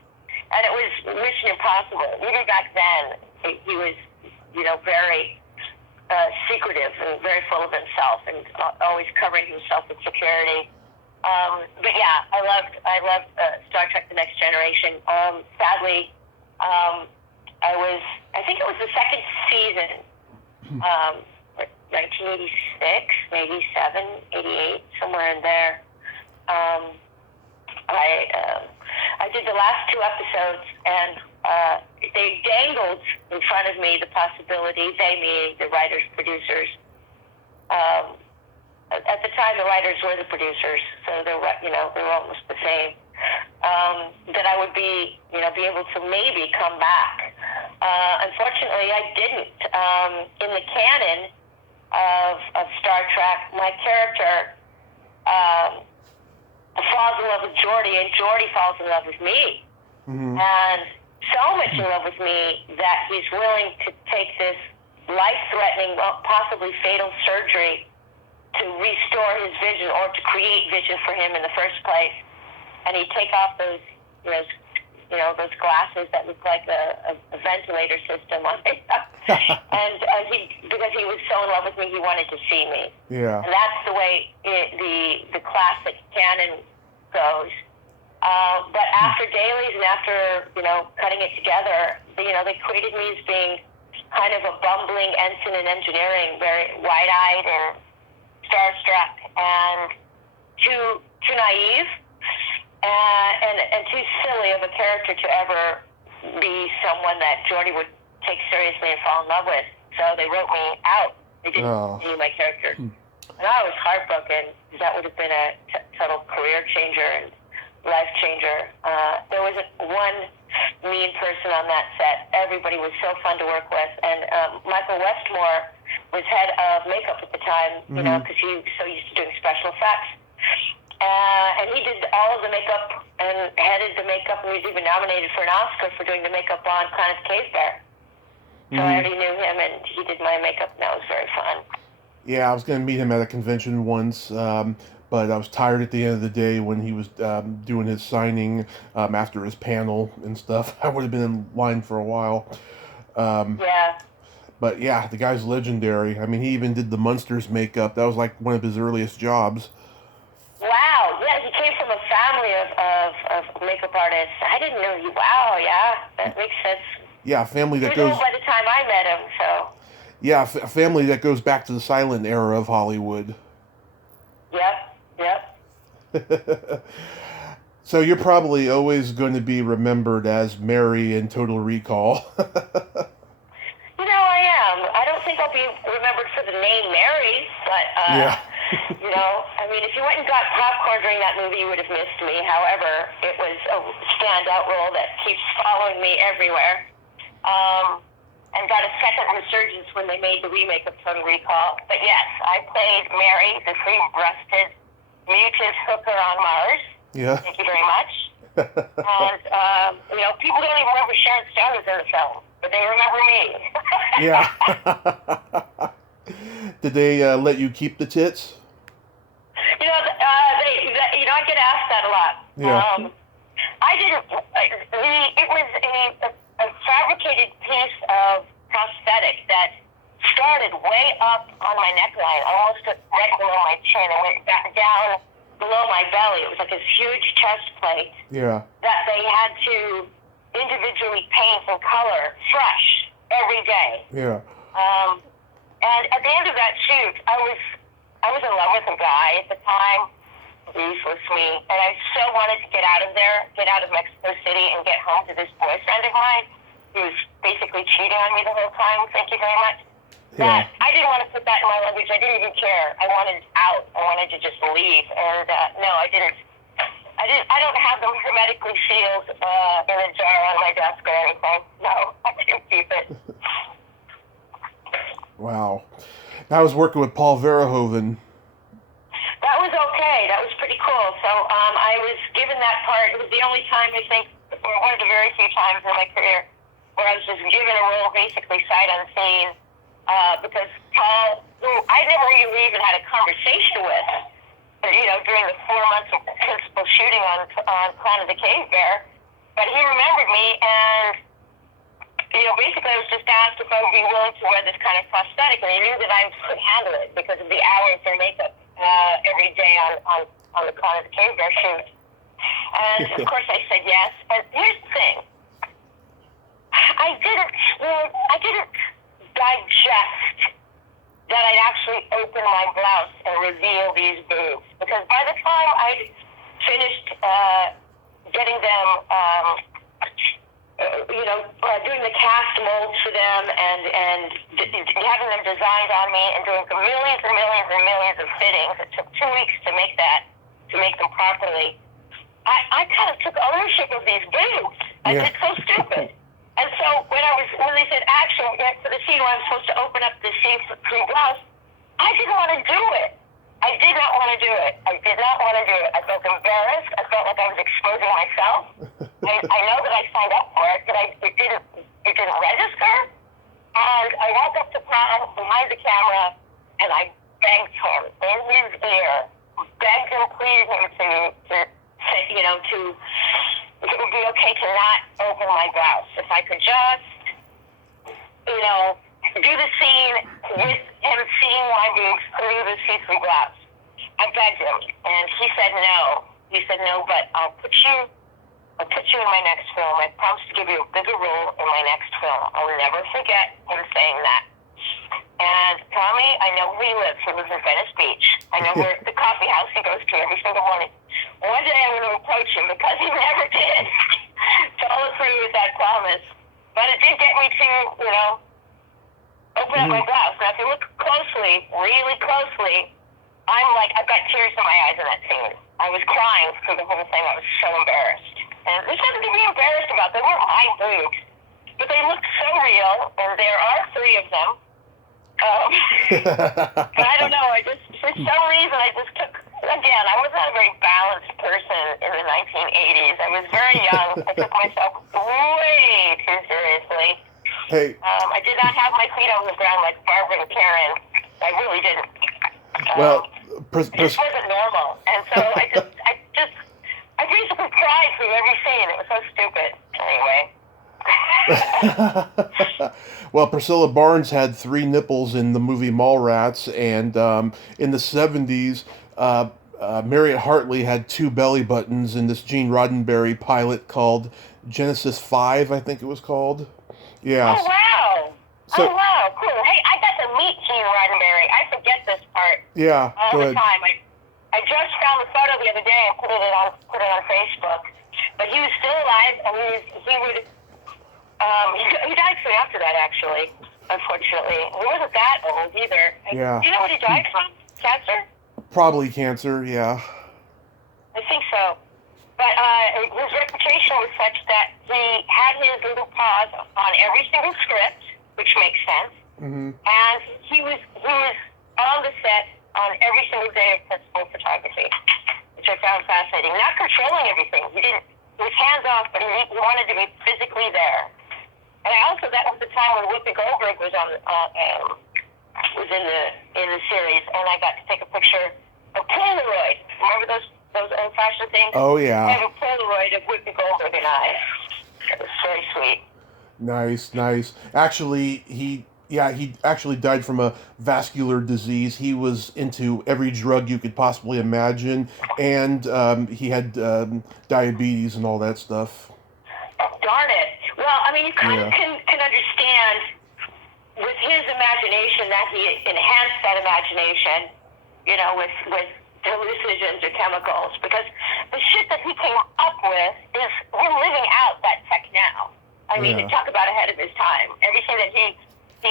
And it was Mission Impossible. Even back then, he was, very secretive and very full of himself and always covering himself with security. But yeah, I loved Star Trek: The Next Generation. Sadly, I think it was the second season, 1986, maybe 88, somewhere in there. I did the last 2 episodes, and they dangled in front of me the possibility, they meaning the writers, producers. At the time, the writers were the producers, so they were almost the same. That I would be able to maybe come back Unfortunately, I didn't. In the canon of Star Trek, my character falls in love with Geordi, and Geordi falls in love with me. Mm-hmm. And so much in love with me that he's willing to take this life-threatening, well, possibly fatal surgery to restore his vision or to create vision for him in the first place. And he'd take off those glasses that look like a ventilator system on it. And because he was so in love with me, he wanted to see me. Yeah. And that's the way the classic canon goes. But after dailies and after, cutting it together, they created me as being kind of a bumbling ensign in engineering, very wide-eyed and starstruck and too naive and too silly of a character to ever be someone that Geordi would take seriously and fall in love with. So they wrote me out. They didn't continue my character. And I was heartbroken because that would have been a total career changer and life changer. There wasn't one mean person on that set. Everybody was so fun to work with. And Michael Westmore was head of makeup at the time, because he was so used to doing special effects. And he did all of the makeup and headed the makeup, and he was even nominated for an Oscar for doing the makeup on Planet Cave Bear. So I already knew him, and he did my makeup, and that was very fun. Yeah, I was going to meet him at a convention once, but I was tired at the end of the day when he was doing his signing after his panel and stuff. I would have been in line for a while. Yeah. But yeah, the guy's legendary. I mean, he even did the Munsters makeup. That was like one of his earliest jobs. Wow, yeah, he came from a family of makeup artists. I didn't know he, wow, yeah, that makes sense. Yeah, a family that he was goes... old by the time I met him, so... Yeah, a family that goes back to the silent era of Hollywood. Yep. So you're probably always going to be remembered as Mary in Total Recall. I am. I don't think I'll be remembered for the name Mary, but, yeah. If you went and got popcorn during that movie, you would have missed me. However, it was a standout role that keeps following me everywhere. And got a second resurgence when they made the remake of Total Recall. But yes, I played Mary, the three-breasted mutant hooker on Mars. Yeah. Thank you very much. And, people don't even remember Sharon Stone was in the film, but they remember me. Yeah. Did they let you keep the tits? I get asked that a lot. Yeah. I didn't. It was a fabricated piece of prosthetic that started way up on my neckline, almost right below my chin, and went back down below my belly. It was like this huge chest plate. Yeah. That they had to individually paint and color fresh every day. Yeah. And at the end of that shoot, I was in love with a guy at the time. Useless me, and I so wanted to get out of there, get out of Mexico City, and get home to this boyfriend of mine who was basically cheating on me the whole time. Thank you very much. Yeah. But I didn't want to put that in my luggage. I didn't even care. I wanted out. I wanted to just leave. And no, I didn't. I don't have them hermetically sealed in a jar on my desk or anything. No, I didn't keep it. Wow. I was working with Paul Verhoeven. That was okay. That was pretty cool. So I was given that part. It was the only time, I think, or one of the very few times in my career where I was just given a role basically sight unseen because Paul, who I never even had a conversation with, during the 4 months of principal shooting on Planet of the Cave Bear, but he remembered me and, basically I was just asked if I would be willing to wear this kind of prosthetic, and he knew that I could handle it because of the hours in makeup every day on the Planet of the Cave Bear shoot. And of course I said yes. And here's the thing. I didn't digest that I'd actually open my blouse and reveal these boobs. Because by the time I'd finished getting them doing the cast molds for them and having them designed on me and doing millions and millions and millions of fittings. It took 2 weeks to make them properly. I kind of took ownership of these boobs. I did so stupid. And so So when they said action for the scene where I'm supposed to open up the see-through blouse, I didn't want to do it. I did not want to do it. I did not want to do it. I felt embarrassed. I felt like I was exposing myself. I know that I signed up for it, but it didn't register. And I walked up to Tom behind the camera, and I begged him in his ear, begged him, pleaded him to say, if it would be okay to not open my blouse. If I could just, do the scene with him seeing my boobs through the see-through blouse. I begged him, and he said no. He said no, but I'll put you in my next film. I promise to give you a bigger role in my next film. I will never forget him saying that. And Tommy, I know where he lives. He lives in Venice Beach. I know where the coffee house he goes to every single morning. One day I'm going to approach him because he never did follow through with that promise. But it did get me to, open up my blouse. Now, if you look closely, really closely, I've got tears in my eyes in that scene. I was crying through the whole thing. I was so embarrassed. And there's nothing to be embarrassed about. They weren't my boobs. But they looked so real, and there are 3 of them. And I don't know, for some reason, I just took, again, I was not a very balanced person in the 1980s. I was very young. I took myself way too seriously. Hey. I did not have my feet on the ground like Barbara and Karen. I really didn't. This wasn't normal. And so I basically cried through every scene. It was so stupid. Anyway. Well, Priscilla Barnes had 3 nipples in the movie Mallrats, and in the 70s, Marriott Hartley had 2 belly buttons in this Gene Roddenberry pilot called Genesis 5, I think it was called. Yeah. Oh, wow. Wow, cool. Hey, I got to meet Gene Roddenberry. I forget this part all the time. I just found the photo the other day and put it on Facebook. But he was still alive, and he would... he died soon after that, actually, unfortunately. He wasn't that old, either. Yeah. Do you know what he died from? Cancer? Probably cancer, yeah. I think so. But his reputation was such that he had his little paws on every single script, which makes sense. Mm-hmm. And he was on the set on every single day of principal photography, which I found fascinating. Not controlling everything. He was hands off, but he wanted to be physically there. And that was the time when Whoopi Goldberg was was in the series, and I got to take a picture of Polaroid. Remember those old-fashioned things? Oh, yeah. I have a Polaroid of Whoopi Goldberg and I. It was very sweet. Nice. Actually, he actually died from a vascular disease. He was into every drug you could possibly imagine, and he had diabetes and all that stuff. Darn it. Well, I mean, you kind of can understand with his imagination that he enhanced that imagination, with hallucinogens or chemicals, because the shit that he came up with we're living out that tech now. I mean, to talk about ahead of his time. Everything that he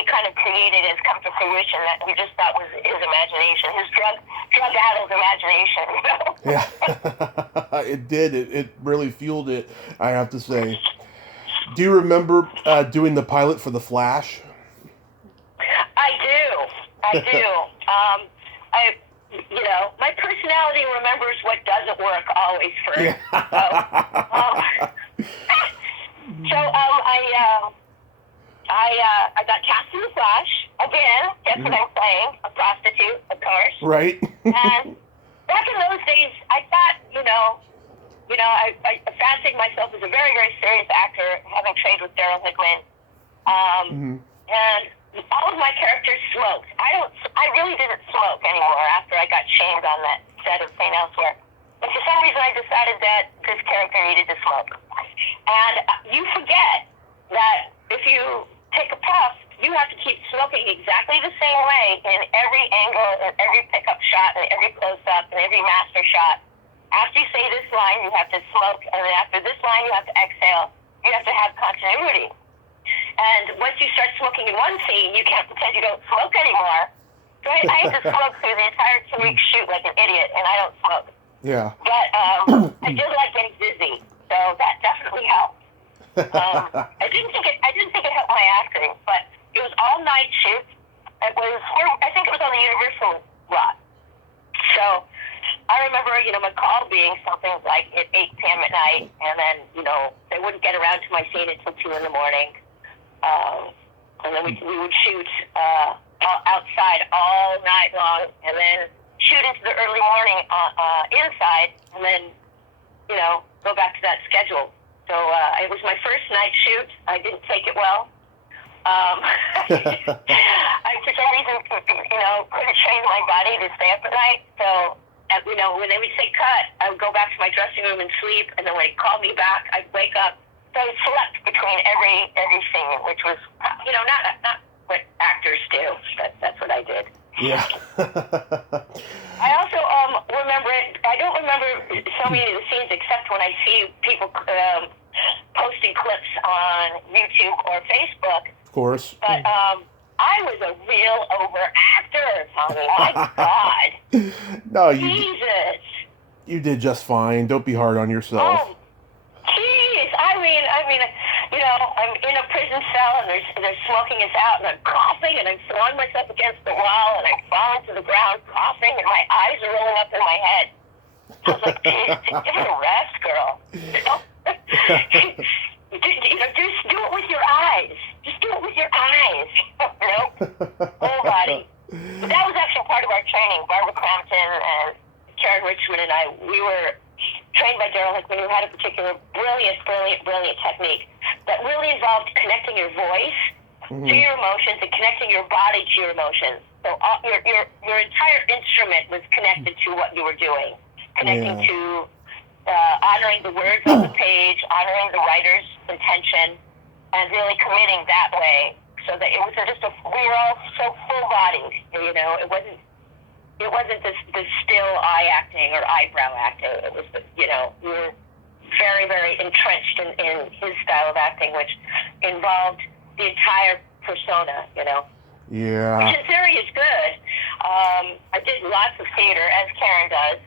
kind of created has come to fruition that we just thought was his imagination, his drug-addled imagination, Yeah, it did. It really fueled it, I have to say. Do you remember doing the pilot for The Flash? I do. My personality remembers what doesn't work always first. I got cast in The Flash again. Guess what I'm playing? A prostitute, of course. Right. And back in those days, I thought, I fancied myself as a very, very serious actor, having trained with Daryl Hickman. And all of my characters smoked. I really didn't smoke anymore after I got shamed on that set of St. Elsewhere. But for some reason, I decided that this character needed to smoke. And you forget that if you take a puff, you have to keep smoking exactly the same way in every angle, in every pickup shot, in every close-up, in every master shot. After you say this line, you have to smoke, and then after this line, you have to exhale. You have to have continuity. And once you start smoking in one scene, you can't pretend you don't smoke anymore. So I had to smoke through the entire 2-week shoot like an idiot, and I don't smoke. Yeah. But I did like getting dizzy, so that definitely helped. I didn't think my acting, but it was all night shoots. I think it was on the Universal lot. So I remember, my call being something like at 8 p.m. at night, and then, they wouldn't get around to my scene until 2 in the morning. And then we would shoot outside all night long, and then shoot into the early morning inside, and then, go back to that schedule. So it was my first night shoot. I didn't take it well. I, for some reason, couldn't train my body to stay up at night. So, when they would say cut, I would go back to my dressing room and sleep. And then when they called me back, I'd wake up. So I slept between every scene, which was, not what actors do. That's what I did. Yeah. I also remember it. I don't remember so many of the scenes except when I see people posting clips on YouTube or Facebook. Of course. But I was a real over-actor, Tommy. My God. No, Jesus. You did just fine. Don't be hard on yourself. Oh, jeez. I mean, I'm in a prison cell and they're smoking us out and I'm coughing and I'm throwing myself against the wall and I'm falling to the ground coughing and my eyes are rolling up in my head. I was like, geez, give it a rest, girl. Just do it with your eyes. Just do it with your eyes. Whole body. But that was actually part of our training. Barbara Crampton and Karen Richmond and I, we were trained by Daryl Hickman, who had a particular brilliant technique that really involved connecting your voice to your emotions and connecting your body to your emotions. So your entire instrument was connected to what you were doing, connecting to honoring the words on the page, honoring the writer's intention, and really committing that way. So that it wasn't just we were all so full-bodied, It wasn't this still eye acting or eyebrow acting. It was, we were very, very entrenched in his style of acting, which involved the entire persona, Yeah. Which in theory is good. I did lots of theater, as Karen does,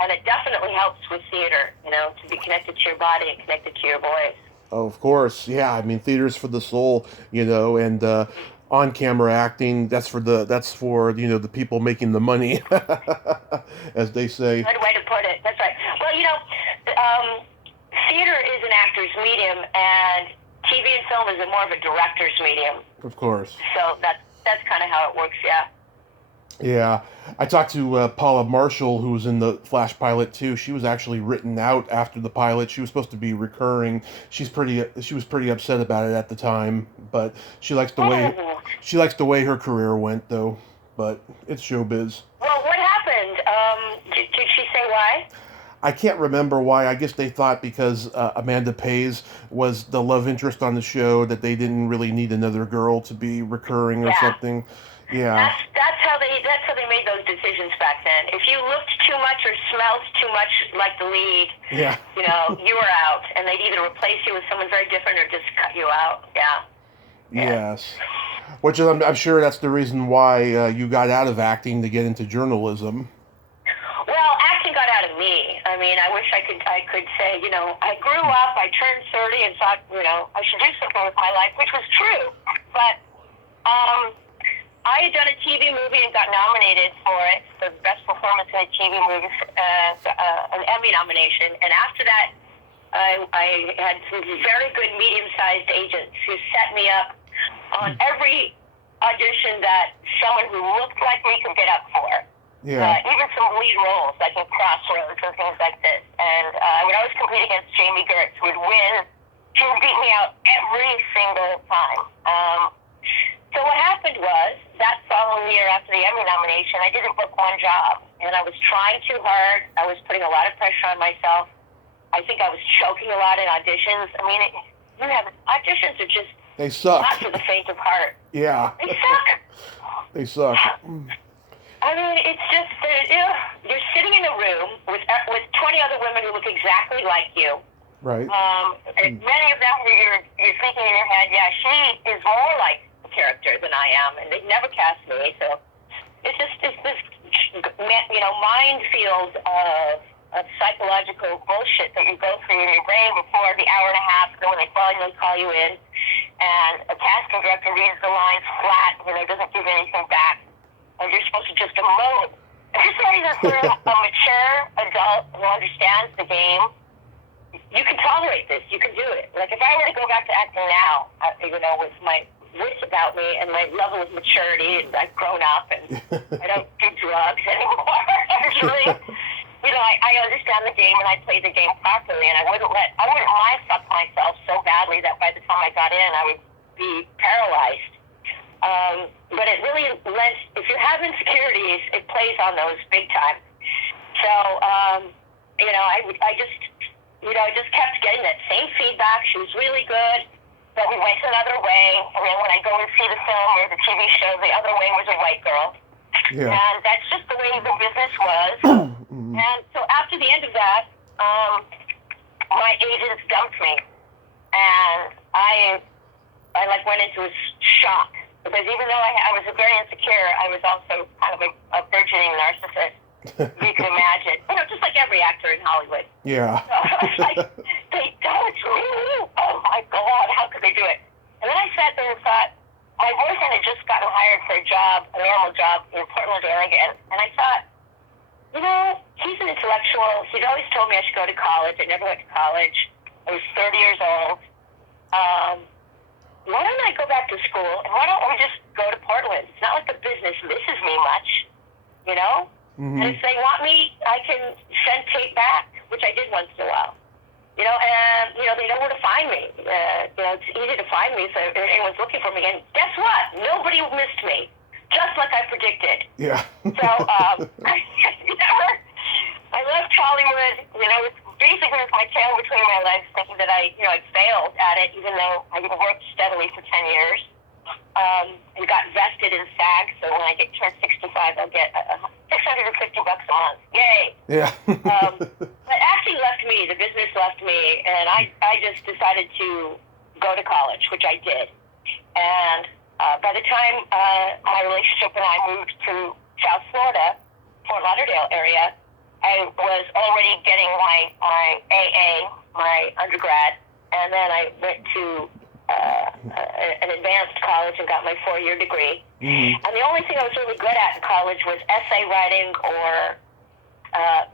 and it definitely helps with theater, to be connected to your body and connected to your voice. Oh, of course. Yeah. I mean, theater's for the soul, and on-camera acting, that's for the people making the money, as they say. Good way to put it. That's right. Well, theater is an actor's medium, and TV and film is more of a director's medium. Of course. So that's kind of how it works. Yeah. Yeah, I talked to Paula Marshall, who was in the Flash pilot too. She was actually written out after the pilot. She was supposed to be recurring. She was pretty upset about it at the time, but she likes the way her career went, though. But it's showbiz. Well, what happened? Did she say why? I can't remember why. I guess they thought because Amanda Pays was the love interest on the show that they didn't really need another girl to be recurring or something. Yeah. That's how they made those decisions back then. If you looked too much or smelled too much like the lead, you were out, and they'd either replace you with someone very different or just cut you out. Yeah. Yes. Which is, I'm sure that's the reason why you got out of acting to get into journalism. Well, acting got out of me. I mean, I wish I could say, I grew up, I turned 30 and thought, I should do something with my life, which was true. But I had done a TV movie and got nominated for it, for the best performance in a TV movie, an Emmy nomination. And after that, I had some very good medium-sized agents who set me up on every audition that someone who looked like me could get up for. Yeah. Even some lead roles, like in Crossroads and things like this. And I would always compete against Jamie Gertz, who would win. She would beat me out every single time. So what happened was, that following year after the Emmy nomination, I didn't book one job. And I was trying too hard. I was putting a lot of pressure on myself. I think I was choking a lot in auditions. I mean, auditions are just... They suck. Not for the faint of heart. Yeah. They suck. They suck. I mean, it's just that you're sitting in a room with 20 other women who look exactly like you. Right. And many of them, you're thinking in your head, yeah, she is more like the character than I am, and they've never cast me. So it's just this minefield of psychological bullshit that you go through in your brain before the hour and a half when they finally call you in. and a casting director reads the lines flat, doesn't give anything back, and you're supposed to just emote. If you're somebody that's sort of a mature adult who understands the game, you can tolerate this. You can do it. Like, if I were to go back to acting now, with my wits about me and my level of maturity, and I've grown up and I don't do drugs anymore, actually. I understand the game and I play the game properly, and I wouldn't mind fuck myself so badly that by the time I got in, I would be paralyzed. But it really lets, if you have insecurities, it plays on those big time. So, I just kept getting that same feedback. She was really good, but we went another way. And then when I go and see the film or the TV show, the other way was a white girl. Yeah. And that's just the way the business was. And so after the end of that, my agents dumped me. And I went into a shock. Because even though I was very insecure, I was also kind of a burgeoning narcissist. You can imagine. Just like every actor in Hollywood. Yeah. So I was like, they dumped me. Oh my God, how could they do it? And then I sat there and thought, my boyfriend had just gotten hired for a normal job in Portland, Oregon. And I thought, he's an intellectual. He'd always told me I should go to college. I never went to college. I was 30 years old. Why don't I go back to school, and why don't we just go to Portland? It's not like the business misses me much, Mm-hmm. And if they want me, I can send tape back, which I did once in a while. And, they know where to find me. It's easy to find me, so if anyone's looking for me. And guess what? Nobody missed me, just like I predicted. Yeah. So, I left Hollywood, basically with my tail between my legs, thinking that I failed at it, even though I worked steadily for 10 years, and got vested in SAG, so when I turn 65, I'll get $650 a month. Yay! Yeah. But acting left me, the business left me, and I just decided to go to college, which I did. And by the time my relationship and I moved to South Florida, Fort Lauderdale area, I was already getting my AA, my undergrad, and then I went to an advanced college and got my 4-year degree. Mm-hmm. And the only thing I was really good at in college was essay writing or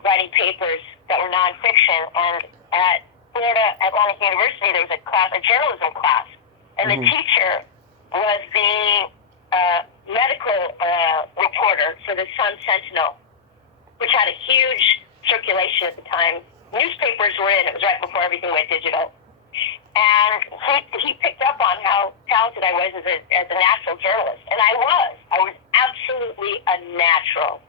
writing papers that were nonfiction. And at Florida Atlantic University, there was a journalism class, and the teacher was the medical reporter for the Sun Sentinel, which had a huge circulation at the time. Newspapers were in. It was right before everything went digital. And he picked up on how talented I was as a natural journalist. And I was absolutely a natural.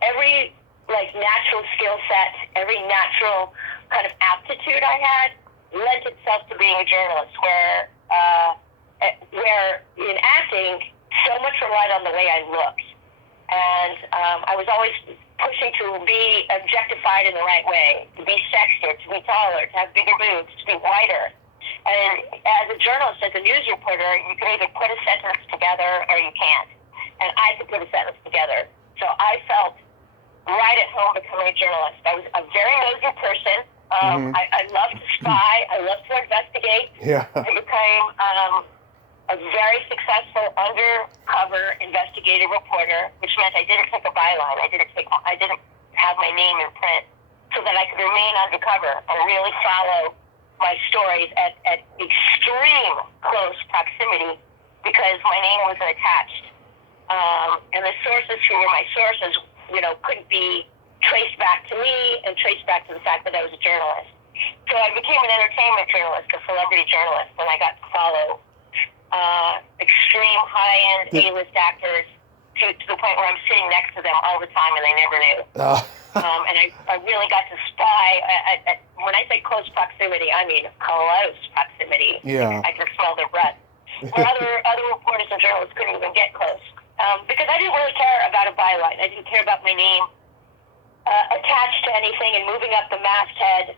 Every natural skill set, every natural kind of aptitude I had lent itself to being a journalist, where in acting, so much relied on the way I looked. And I was always pushing to be objectified in the right way, to be sexier, to be taller, to have bigger boobs, to be whiter. And as a journalist, as a news reporter, you can either put a sentence together or you can't. And I could put a sentence together. So I felt right at home becoming a journalist. I was a very nosy person. I loved to spy. I loved to investigate. Yeah. I became a very successful undercover investigative reporter, which meant I didn't take a byline. I didn't have my name in print, so that I could remain undercover and really follow my stories at extreme close proximity, because my name wasn't attached. And the sources who were my sources, couldn't be traced back to me and traced back to the fact that I was a journalist. So I became an entertainment journalist, a celebrity journalist, and I got to follow extreme high-end A-list actors to the point where I'm sitting next to them all the time and they never knew. And I really got to spy. When I say close proximity, I mean close proximity. Yeah. I could smell their breath. Where other reporters and journalists couldn't even get close. Because I didn't really care about a byline. I didn't care about my name attached to anything and moving up the masthead,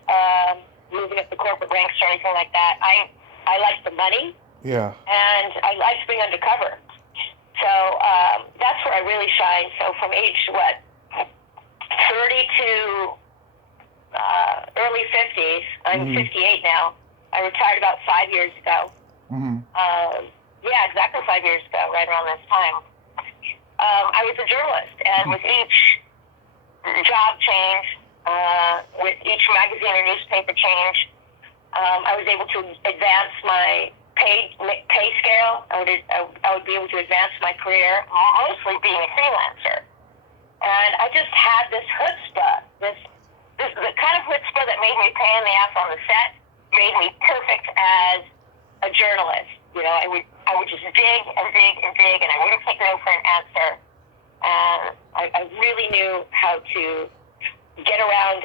moving up the corporate ranks or anything like that. I liked the money. Yeah. And I liked being undercover. So that's where I really shined. So from age, 30 to early 50s, I'm 58 now. I retired about 5 years ago. Mm-hmm. Yeah, exactly 5 years ago, right around this time. I was a journalist, and with each job change, with each magazine or newspaper change, I was able to advance my pay scale. I would be able to advance my career, mostly being a freelancer. And I just had this chutzpah, the kind of chutzpah that made me pain in the ass on the set, made me perfect as a journalist. You know, I would just dig and dig and dig, and I wouldn't take no for an answer. And I really knew how to get around.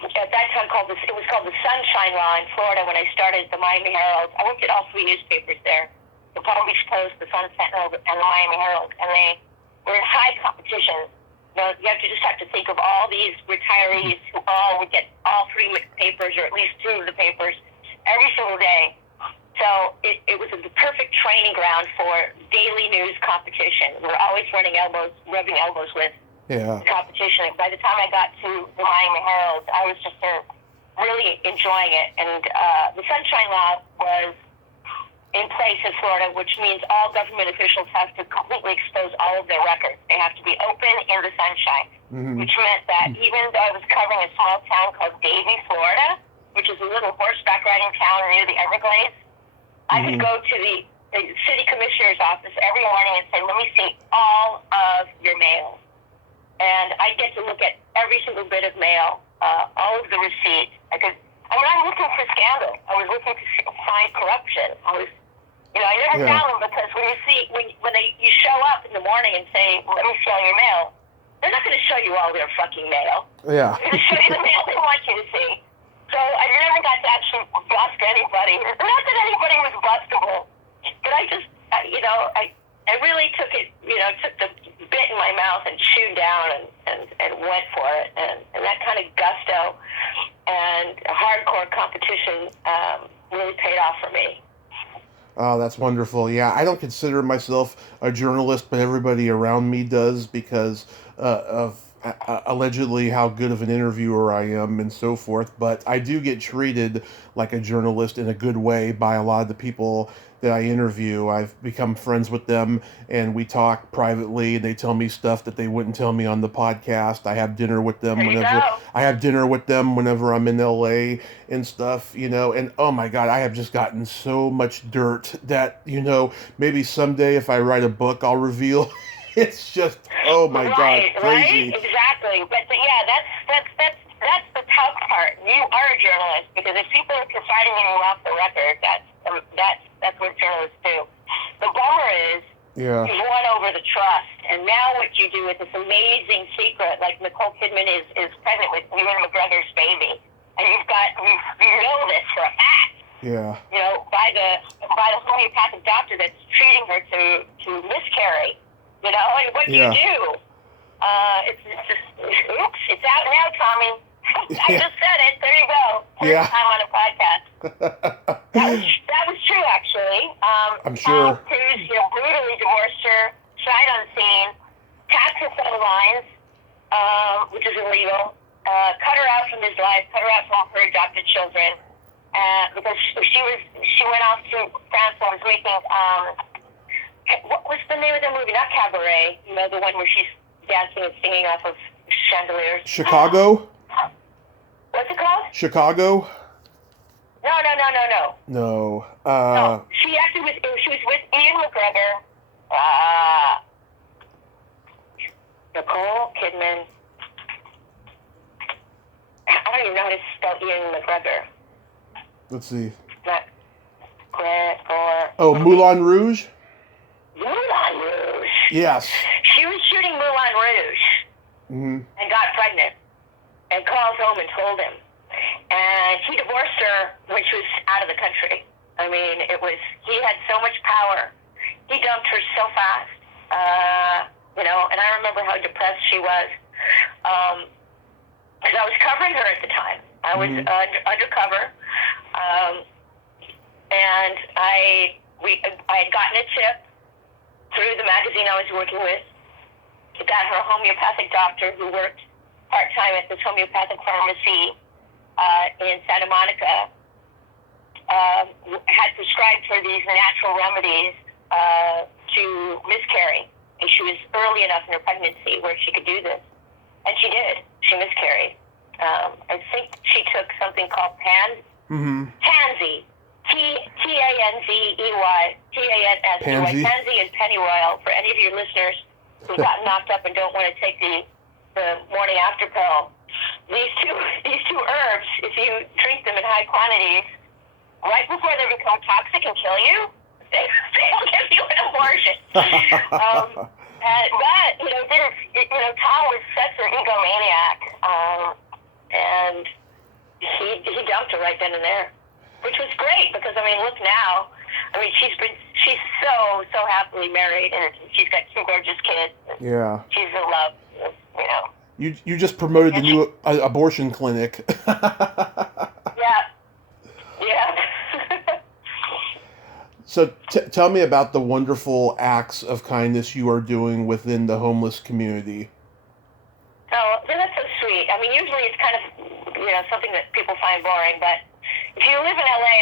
At that time, it was called the Sunshine Law in Florida. When I started the Miami Herald, I worked at all three newspapers there: the Palm Beach Post, the Sun Sentinel, and the Miami Herald. And they were in high competition. You know, you just have to think of all these retirees who all would get all three papers, or at least two of the papers, every single day. So it was the perfect training ground for daily news competition. We're always rubbing elbows with the competition. By the time I got to the Miami Herald, I was just really enjoying it. And the Sunshine Law was in place in Florida, which means all government officials have to completely expose all of their records. They have to be open in the sunshine, which meant that even though I was covering a small town called Davie, Florida, which is a little horseback riding town near the Everglades, I could go to the city commissioner's office every morning and say, let me see all of your mail. And I'd get to look at every single bit of mail, all of the receipts. I was looking for scandal. I was looking to find corruption. I never found them, because when you show up in the morning and say, let me see all your mail, they're not going to show you all their fucking mail. Yeah. They're going to show you the mail they want you to see. So I never got to actually bust anybody. Not that anybody was bustable, but I really took the bit in my mouth and chewed down and went for it. And that kind of gusto and hardcore competition really paid off for me. Oh, that's wonderful. Yeah, I don't consider myself a journalist, but everybody around me does, because of allegedly how good of an interviewer I am and so forth. But I do get treated like a journalist in a good way by a lot of the people that I interview. I've become friends with them, and we talk privately, and they tell me stuff that they wouldn't tell me on the podcast. I have dinner with them whenever I'm in LA and stuff, and oh my God, I have just gotten so much dirt that, maybe someday if I write a book, I'll reveal. It's just, oh my God, crazy. Right, exactly. But that's the tough part. You are a journalist, because if people are confiding in you off the record, that's what journalists do. The bummer is, you've won over the trust, and now what you do with this amazing secret, like Nicole Kidman is pregnant with Ewan McGregor's baby, and you know this for a fact. Yeah. By the homeopathic doctor that's treating her to miscarry. And what do you do? It's just, oops, it's out now, Tommy. I just said it. There you go. First time on a podcast. That was true, actually. I'm sure. Tom Cruise, brutally divorced her, sight unseen, tapped her phone lines, which is illegal, cut her out from his life, cut her out from all her adopted children, because she went off to France and was making, what was the name of the movie? Not Cabaret. The one where she's dancing and singing off of chandeliers. Chicago? What's it called? Chicago? No. No. No. She was with Ian McGregor. Nicole Kidman. I don't even know how to spell Ian McGregor. Let's see. Not Gregor. Oh, Moulin Rouge? Moulin Rouge. Yes. She was shooting Moulin Rouge and got pregnant and called home and told him. And he divorced her when she was out of the country. I mean, he had so much power. He dumped her so fast. And I remember how depressed she was. Because I was covering her at the time. I was undercover. And I had gotten a tip through the magazine I was working with, got her a homeopathic doctor who worked part-time at this homeopathic pharmacy in Santa Monica. had prescribed her these natural remedies to miscarry. And she was early enough in her pregnancy where she could do this. And she did. She miscarried. I think she took something called Tansy. T-A-N-Z-E-Y. T-A-N-S-E-Y. Tansy and pennyroyal. For any of your listeners who've gotten knocked up and don't want to take the morning after pill. These two herbs, if you drink them in high quantities, right before they become toxic and kill you, they'll give you an abortion. But Tom was such an egomaniac, and he dumped her right then and there, which was great because look now. She's so happily married, and she's got 2 gorgeous kids. Yeah. She's in love, You just promoted the new abortion clinic. Yeah. So tell me about the wonderful acts of kindness you are doing within the homeless community. Oh, that's so sweet. Usually it's kind of, something that people find boring, but if you live in LA,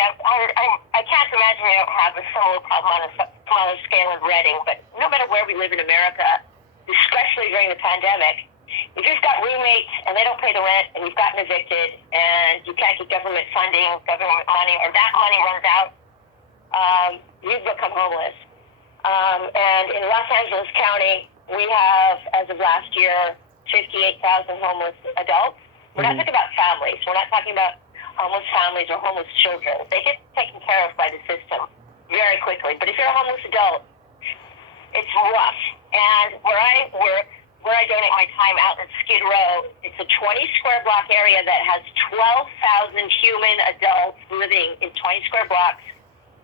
I can't imagine you don't have a similar problem on a smaller scale in Redding, but no matter where we live in America, especially during the pandemic, if you've got roommates and they don't pay the rent and you've gotten evicted and you can't get government funding, government money, or that money runs out, you've become homeless. And in Los Angeles County, we have, as of last year, 58,000 homeless adults. We're not talking about families. We're not talking about homeless families or homeless children. They get taken care of by the system very quickly. But if you're a homeless adult, it's rough. And where I work, where I donate my time out in Skid Row, it's a 20-square block area that has 12,000 human adults living in 20 square blocks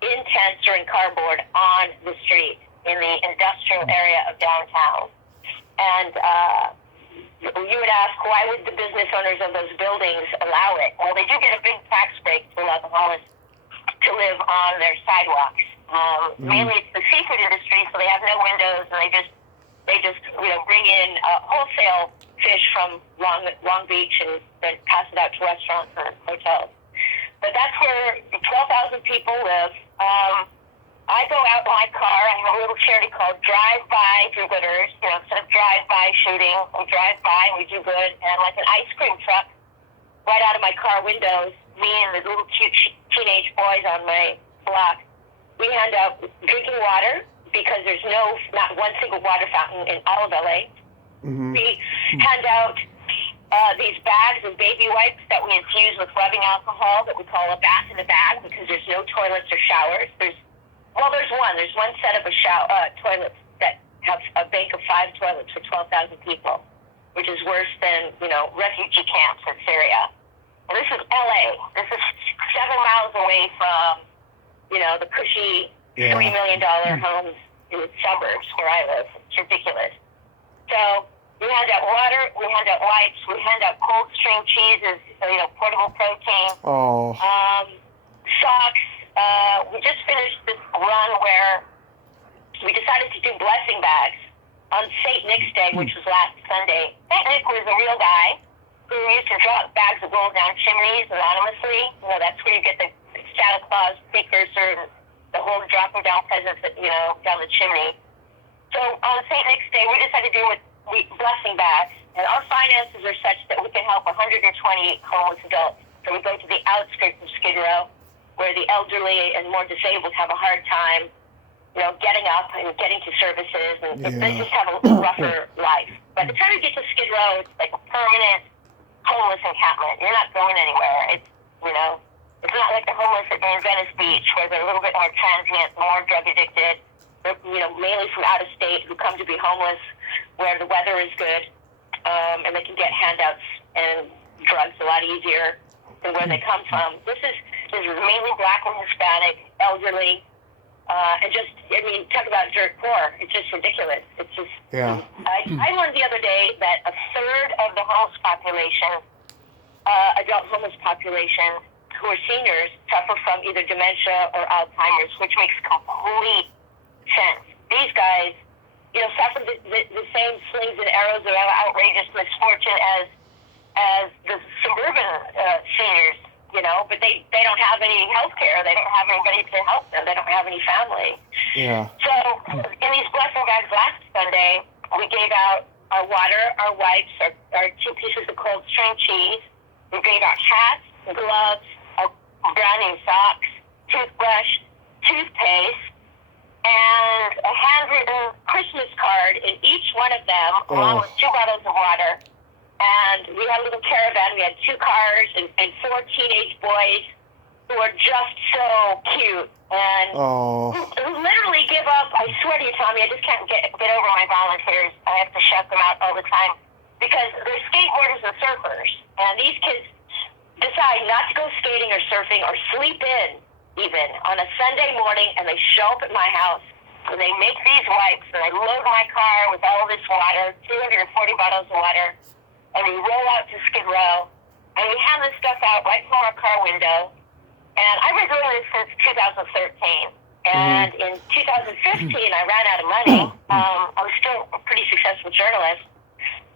in tents or in cardboard on the street in the industrial area of downtown. And you would ask, why would the business owners of those buildings allow it? Well, they do get a big tax break to allow the homeless to live on their sidewalks. Mainly it's the seafood industry, so they have no windows, and they just bring in wholesale fish from Long Beach and then pass it out to restaurants and hotels. But that's where 12,000 people live. I go out in my car. I have a little charity called Drive-By Do-Gooders. Instead of drive-by shooting, we drive by and we do good. And like an ice cream truck right out of my car windows, me and the little cute teenage boys on my block, we hand out drinking water because there's not one single water fountain in all of LA. We hand out these bags of baby wipes that we infuse with rubbing alcohol that we call a bath in a bag because there's no toilets or showers. There's one set of toilets that have a bank of 5 toilets for 12,000 people, which is worse than, refugee camps in Syria. And this is LA. This is 7 miles away from, the cushy $3 million homes in the suburbs where I live. It's ridiculous. So we hand out water, we hand out wipes, we hand out cold stream cheeses, portable protein, socks. We just finished this run where we decided to do blessing bags on St. Nick's Day, which was last Sunday. St. Nick was a real guy who used to drop bags of gold down chimneys anonymously. That's where you get the Santa Claus precursor and the whole dropping down presents, down the chimney. So on St. Nick's Day, we decided to do blessing bags, and our finances are such that we can help 120 homeless adults. So we go to the outskirts of Skid Row, where the elderly and more disabled have a hard time, getting up and getting to services, and they just have a rougher life. By the time you get to Skid Row, it's like a permanent homeless encampment. You're not going anywhere. It's, it's not like the homeless in Venice Beach, where they're a little bit more transient, more drug addicted. They're, mainly from out of state who come to be homeless, where the weather is good, and they can get handouts and drugs a lot easier than where they come from. This is mainly Black and Hispanic, elderly, and talk about dirt poor. It's just ridiculous. It's just, I learned the other day that a third of the homeless population, adult homeless population, who are seniors, suffer from either dementia or Alzheimer's, which makes complete sense. These guys, suffer the same slings and arrows of outrageous misfortune as the suburban seniors but they don't have any health care. They don't have anybody to help them. They don't have any family. Yeah. So in these blessing bags last Sunday, we gave out our water, our wipes, our 2 pieces of cold string cheese. We gave out hats, gloves, brand new socks, toothbrush, toothpaste, and a handwritten Christmas card in each one of them, along with 2 bottles of water. And we had a little caravan. We had 2 cars and 4 teenage boys who are just so cute. And who literally give up. I swear to you, Tommy, I just can't get over my volunteers. I have to shout them out all the time. Because they're skateboarders and surfers. And these kids decide not to go skating or surfing or sleep in even on a Sunday morning. And they show up at my house. And they make these wipes. And I load my car with all this water, 240 bottles of water. And we roll out to Skid Row, and we hand this stuff out right from our car window. And I've been doing this since 2013. And in 2015, I ran out of money. I was still a pretty successful journalist,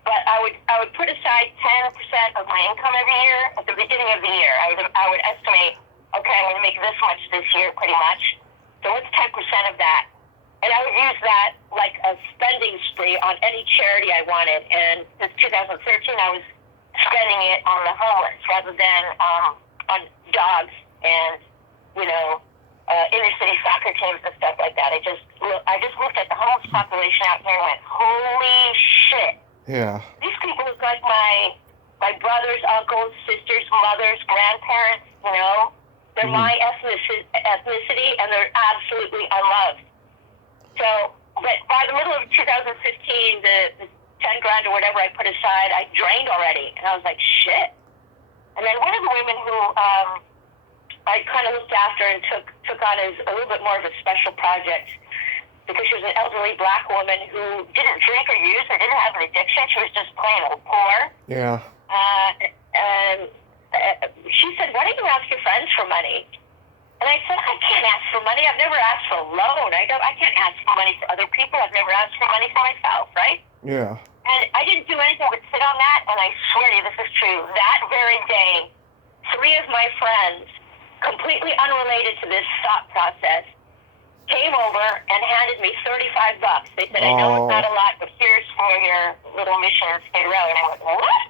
but I would put aside 10% of my income every year at the beginning of the year. I would estimate, okay, I'm going to make this much this year, pretty much. So what's 10% of that? And I would use that like a spending spree on any charity I wanted. And since 2013, I was spending it on the homeless rather than on dogs and, inner city soccer teams and stuff like that. I just looked at the homeless population out here and went, holy shit. Yeah. These people look like my brothers, uncles, sisters, mothers, grandparents, They're my ethnicity, and they're absolutely unloved. So, but by the middle of 2015, the 10 grand or whatever I put aside, I drained already. And I was like, shit. And then one of the women who I kind of looked after and took on as a little bit more of a special project, because she was an elderly black woman who didn't drink or use or didn't have an addiction. She was just plain old poor. Yeah. And she said, why don't you ask your friends for money? And I said, I can't ask for money. I've never asked for a loan. I can't ask for money for other people. I've never asked for money for myself, right? Yeah. And I didn't do anything but sit on that, and I swear to you, this is true. That very day, 3 of my friends, completely unrelated to this thought process, came over and handed me $35. They said, I know it's not a lot, but here's for your little mission in Skid Row. And I went, what?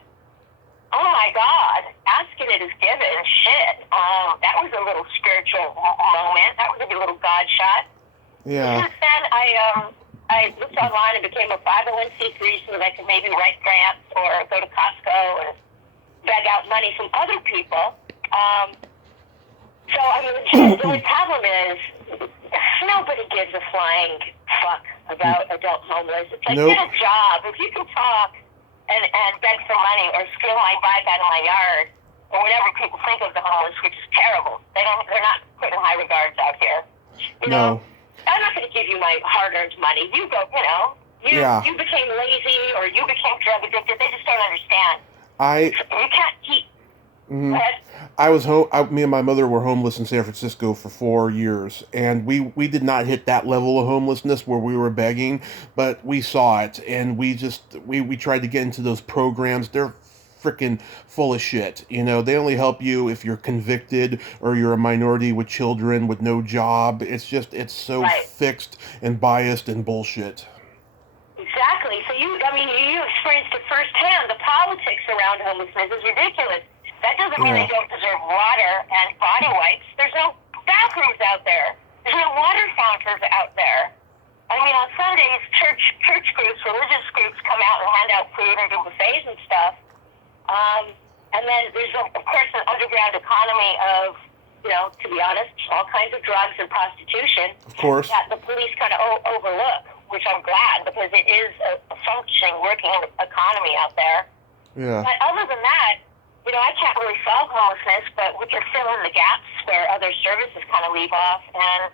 Oh my God, asking it is given. Shit. That was a little spiritual moment. That was a little God shot. Yeah. Since then, I looked online and became a 501c3 so that I could maybe write grants or go to Costco and beg out money from other people. The only problem is nobody gives a flying fuck about adult homeless. It's like, get a job. If you can talk and beg for money or steal my bike out of my yard or whatever people think of the homeless, which is terrible. They're not put in high regards out here. You know, I'm not going to give you my hard-earned money. You go, you became lazy or you became drug addicted. They just don't understand. You can't keep. Go ahead. Me and my mother were homeless in San Francisco for 4 years, and we did not hit that level of homelessness where we were begging, but we saw it, and we tried to get into those programs. They're freaking full of shit. They only help you if you're convicted or you're a minority with children with no job. It's so fixed and biased and bullshit. Exactly. So you experienced it firsthand. The politics around homelessness is ridiculous. That doesn't mean they don't deserve water and body wipes. There's no bathrooms out there. There's no water fountains out there. I mean, on Sundays, church groups, religious groups come out and hand out food and do buffets and stuff. And then there's, of course, an underground economy of, to be honest, all kinds of drugs and prostitution. Of course. That the police kind of overlook, which I'm glad, because it is a functioning, working economy out there. Yeah. But other than that, I can't really solve homelessness, but we can fill in the gaps where other services kind of leave off. And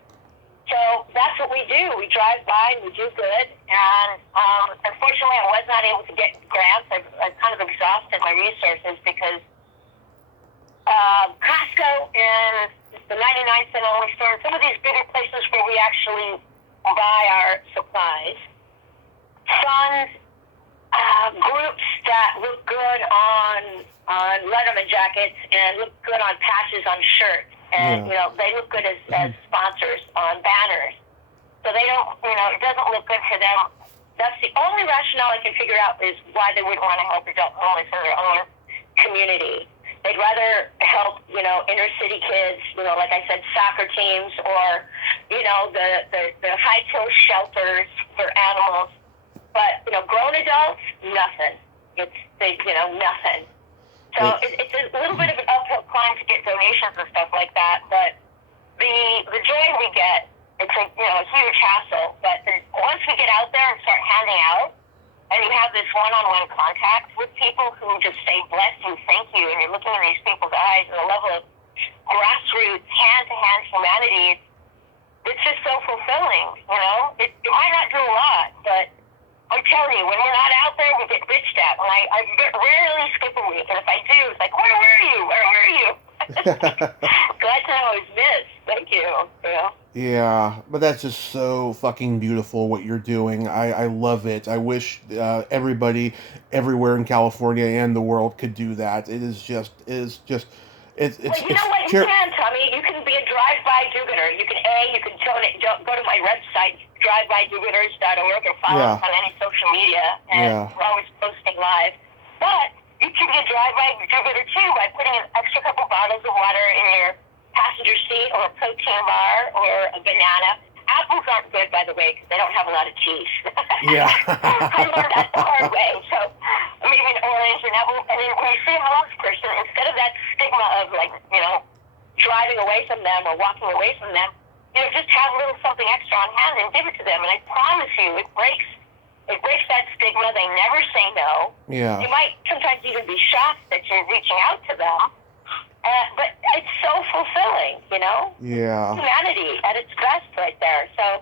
so that's what we do. We drive by and we do good. And unfortunately, I was not able to get grants. I've kind of exhausted my resources because Costco and the 99-cent only store, some of these bigger places where we actually buy our supplies, fund groups that look good on Letterman jackets and look good on patches on shirts, and they look good as sponsors on banners. So they don't, it doesn't look good for them. That's the only rationale I can figure out is why they wouldn't want to help adult homeless in their own community. They'd rather help, inner city kids, like I said, soccer teams, or, the high-till shelters for animals. But, grown adults, nothing. Nothing. So it's a little bit of an uphill climb to get donations and stuff like that. But the joy we get, it's a huge hassle. But once we get out there and start handing out, and you have this one-on-one contact with people who just say, bless you, thank you, and you're looking in these people's eyes, and the level of grassroots, hand-to-hand humanity, it's just so fulfilling, It might not do a lot, but I'm telling you, when we're not out there, we get bitched at. And I rarely skip a week, and if I do, it's like, where were you? Where were you? Glad to know I was missed. Thank you. Yeah, but that's just so fucking beautiful what you're doing. I love it. I wish everybody everywhere in California and the world could do that. It's well, you know what? You can, Tommy. You can be a drive-by do-gooder. You can donate. Go to my website, drivebydogooders.org, or follow us on any social media. And we're always posting live. But you can be a drive-by do-gooder, too, by putting an extra couple bottles of water in your passenger seat, or a protein bar, or a banana. Apples aren't good, by the way, because they don't have a lot of teeth. Yeah. I learned that the hard way. So maybe an orange, and apple. And then when you see a homeless person, instead of that stigma of driving away from them or walking away from them, just have a little something extra on hand and give it to them. And I promise you, it breaks that stigma. They never say no. Yeah. You might sometimes even be shocked that you're reaching out to them. But it's so fulfilling, Yeah. Humanity at its best right there. So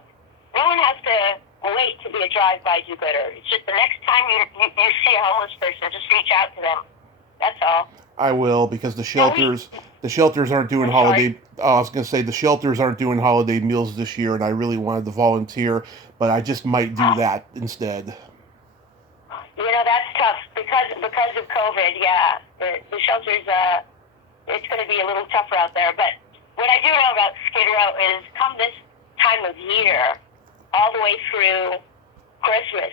no one has to wait to be a drive-by do-gooder. It's just the next time you see a homeless person, just reach out to them. That's all. I will, because the shelters aren't doing holiday. I was going to say the shelters aren't doing holiday meals this year, and I really wanted to volunteer, but I just might do that instead. That's tough because of COVID. Yeah, the shelters. It's going to be a little tougher out there. But what I do know about Skid Row is come this time of year, all the way through Christmas,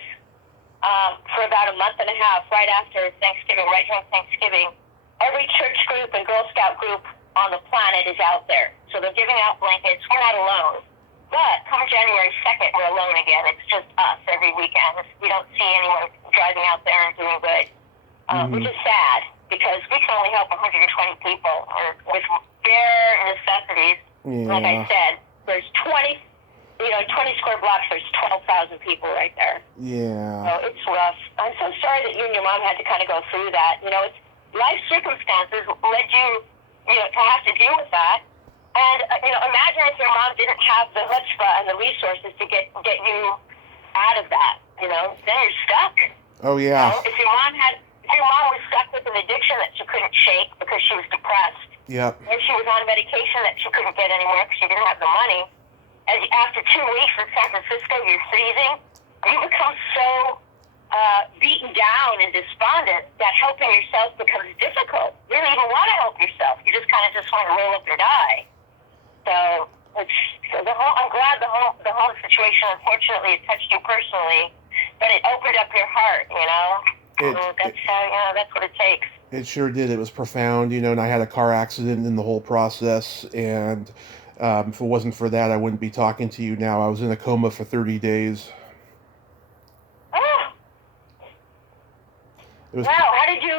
for about a month and a half, right after Thanksgiving, right during Thanksgiving, every church group and Girl Scout group on the planet is out there. So they're giving out blankets. We're not alone. But come January 2nd, we're alone again. It's just us every weekend. We don't see anyone driving out there and doing good, which is sad, because we can only help 120 people with bare necessities. Yeah. Like I said, there's 20 square blocks, there's 12,000 people right there. Yeah. So it's rough. I'm so sorry that you and your mom had to kind of go through that. It's life circumstances led you, to have to deal with that. And, imagine if your mom didn't have the chutzpah and the resources to get you out of that, then you're stuck. Oh, yeah. If your mom was stuck with an addiction that she couldn't shake because she was depressed, Yep. and she was on medication that she couldn't get anymore because she didn't have the money, and after 2 weeks in San Francisco, you're freezing, you become so beaten down and despondent that helping yourself becomes difficult. You don't even want to help yourself. You just kind of just want to roll up and die. So I'm glad the whole situation, unfortunately, it touched you personally, but it opened up your heart, That's what it takes. It sure did. It was profound, and I had a car accident in the whole process, and if it wasn't for that, I wouldn't be talking to you now. I was in a coma for 30 days. Oh. Wow, how did you,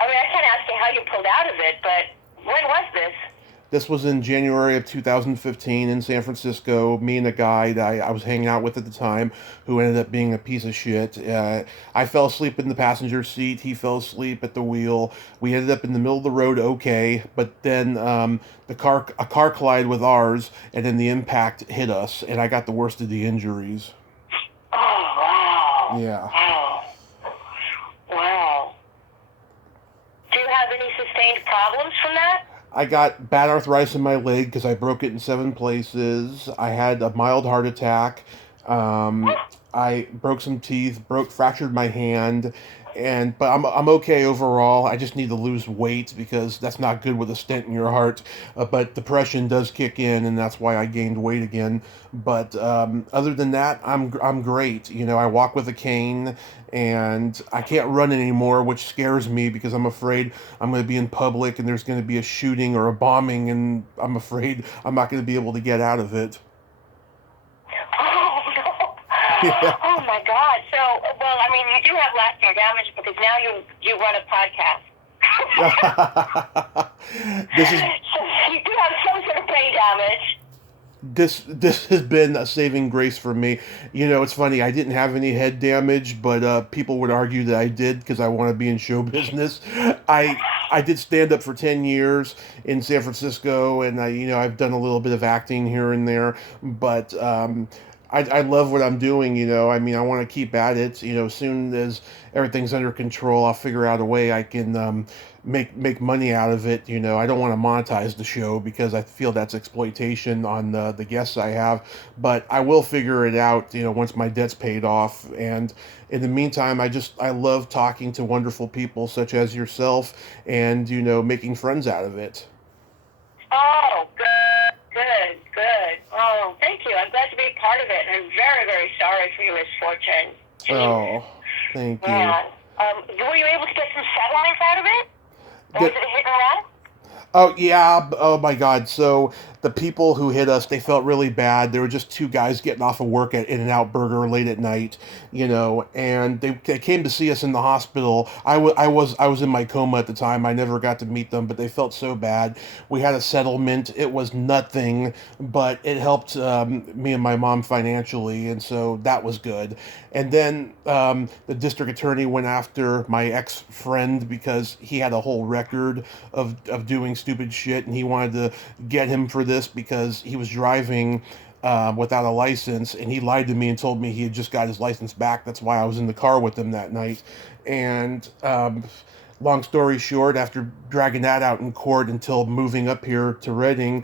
I can't ask you how you pulled out of it, but when was this? This was in January of 2015 in San Francisco. Me and a guy that I was hanging out with at the time, who ended up being a piece of shit. I fell asleep in the passenger seat. He fell asleep at the wheel. We ended up in the middle of the road, okay, but then a car collided with ours, and then the impact hit us, and I got the worst of the injuries. Oh, wow. Yeah. Wow. Do you have any sustained problems from that? I got bad arthritis in my leg because I broke it in 7 places. I had a mild heart attack. I I broke some teeth, fractured my hand, but I'm okay overall. I just need to lose weight because that's not good with a stent in your heart. But depression does kick in, and that's why I gained weight again. But other than that, I'm great. I walk with a cane, and I can't run anymore, which scares me because I'm afraid I'm going to be in public and there's going to be a shooting or a bombing, and I'm afraid I'm not going to be able to get out of it. Oh, no. Yeah. Oh, my God. So, well, I mean, you do have lasting damage because now you run a podcast. This is... So you do have some sort of brain damage. This has been a saving grace for me. It's funny. I didn't have any head damage, but people would argue that I did because I want to be in show business. I did stand up for 10 years in San Francisco, and I've done a little bit of acting here and there, but I love what I'm doing. I mean, I want to keep at it. As soon as everything's under control, I'll figure out a way I can make money out of it. I don't want to monetize the show because I feel that's exploitation on the guests I have, but I will figure it out, once my debt's paid off. And in the meantime, I love talking to wonderful people such as yourself and, making friends out of it. Oh, good. Oh, thank you. I'm glad to be a part of it, and I'm very, very sorry for your misfortune. Oh, thank you. Yeah. Were you able to get some settlements out of it? Or was it a hit and run? Oh, yeah. Oh, my God. So the people who hit us, they felt really bad. There were just two guys getting off of work at In-N-Out Burger late at night, and they came to see us in the hospital. I was in my coma at the time. I never got to meet them, but they felt so bad. We had a settlement. It was nothing, but it helped me and my mom financially, and so that was good. And then the district attorney went after my ex-friend because he had a whole record of doing stupid shit, and he wanted to get him for this because he was driving without a license, and he lied to me and told me he had just got his license back. That's why I was in the car with him that night. And long story short, after dragging that out in court until moving up here to Reading,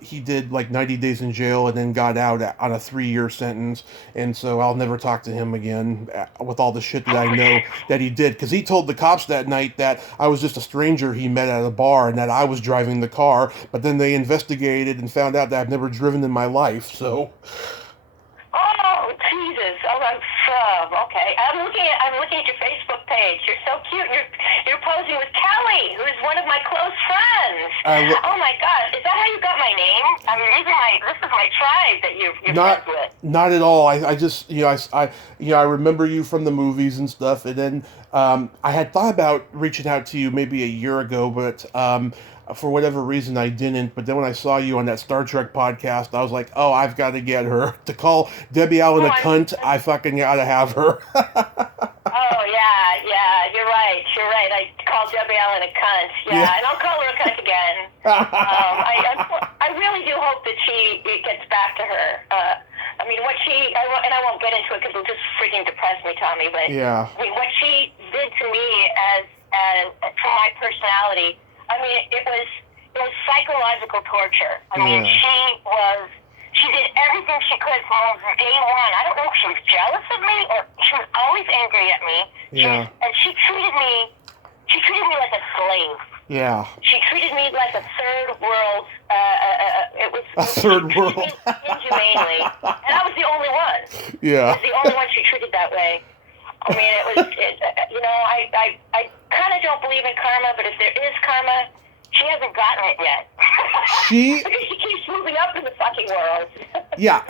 he did like 90 days in jail and then got out on a 3-year sentence. And so I'll never talk to him again with all the shit that I know that he did. Because he told the cops that night that I was just a stranger he met at a bar and that I was driving the car. But then they investigated and found out that I've never driven in my life. So... Oh, Jesus. Oh, I'm okay. I'm looking at your Facebook page. You're so cute. You're posing with Kelly, who's one of my close friends. Oh my God. Is that how you got my name? I mean, this is my tribe that you're friends with. Not at all. I just, I remember you from the movies and stuff. And then I had thought about reaching out to you maybe a year ago, but for whatever reason I didn't. But then when I saw you on that Star Trek podcast, I was like, oh, I've got to get her. To call Debbie Allen a cunt, I fucking gotta have her. Oh, yeah, you're right. I called Debbie Allen a cunt. Yeah, and I'll call her a cunt again. I really do hope that it gets back to her. I mean, and I won't get into it because it'll just freaking depress me, Tommy, but yeah. I mean, what she did to me as for my personality, I mean, it was psychological torture. I mean, she did everything she could from day one. I don't know if she was jealous of me or she was always angry at me. Yeah. And she treated me like a slave. Yeah. She treated me like a third world. Third world. Inhumanely, and I was the only one. Yeah. I was the only one she treated that way. I mean, I kind of don't believe in karma, but if there is karma, she hasn't gotten it yet. Because she keeps moving up in the fucking world. Yeah,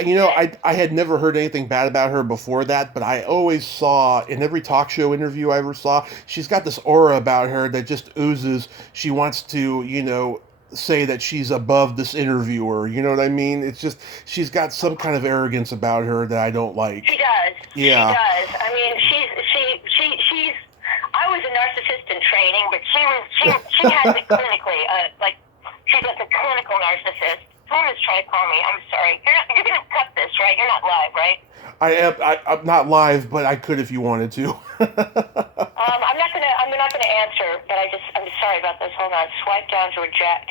I had never heard anything bad about her before that, but I always saw, in every talk show interview I ever saw, she's got this aura about her that just oozes. She wants to, say that she's above this interviewer. You know what I mean? It's just, she's got some kind of arrogance about her that I don't like. She does. Yeah. She does. I mean, she's I was a narcissist in training, but she has it clinically, she's like a clinical narcissist. Someone is trying to call me. I'm sorry. You're going to cut this, right? You're not live, right? I'm not live, but I could if you wanted to. I'm not gonna answer, but I'm sorry about this. Hold on. Swipe down to reject.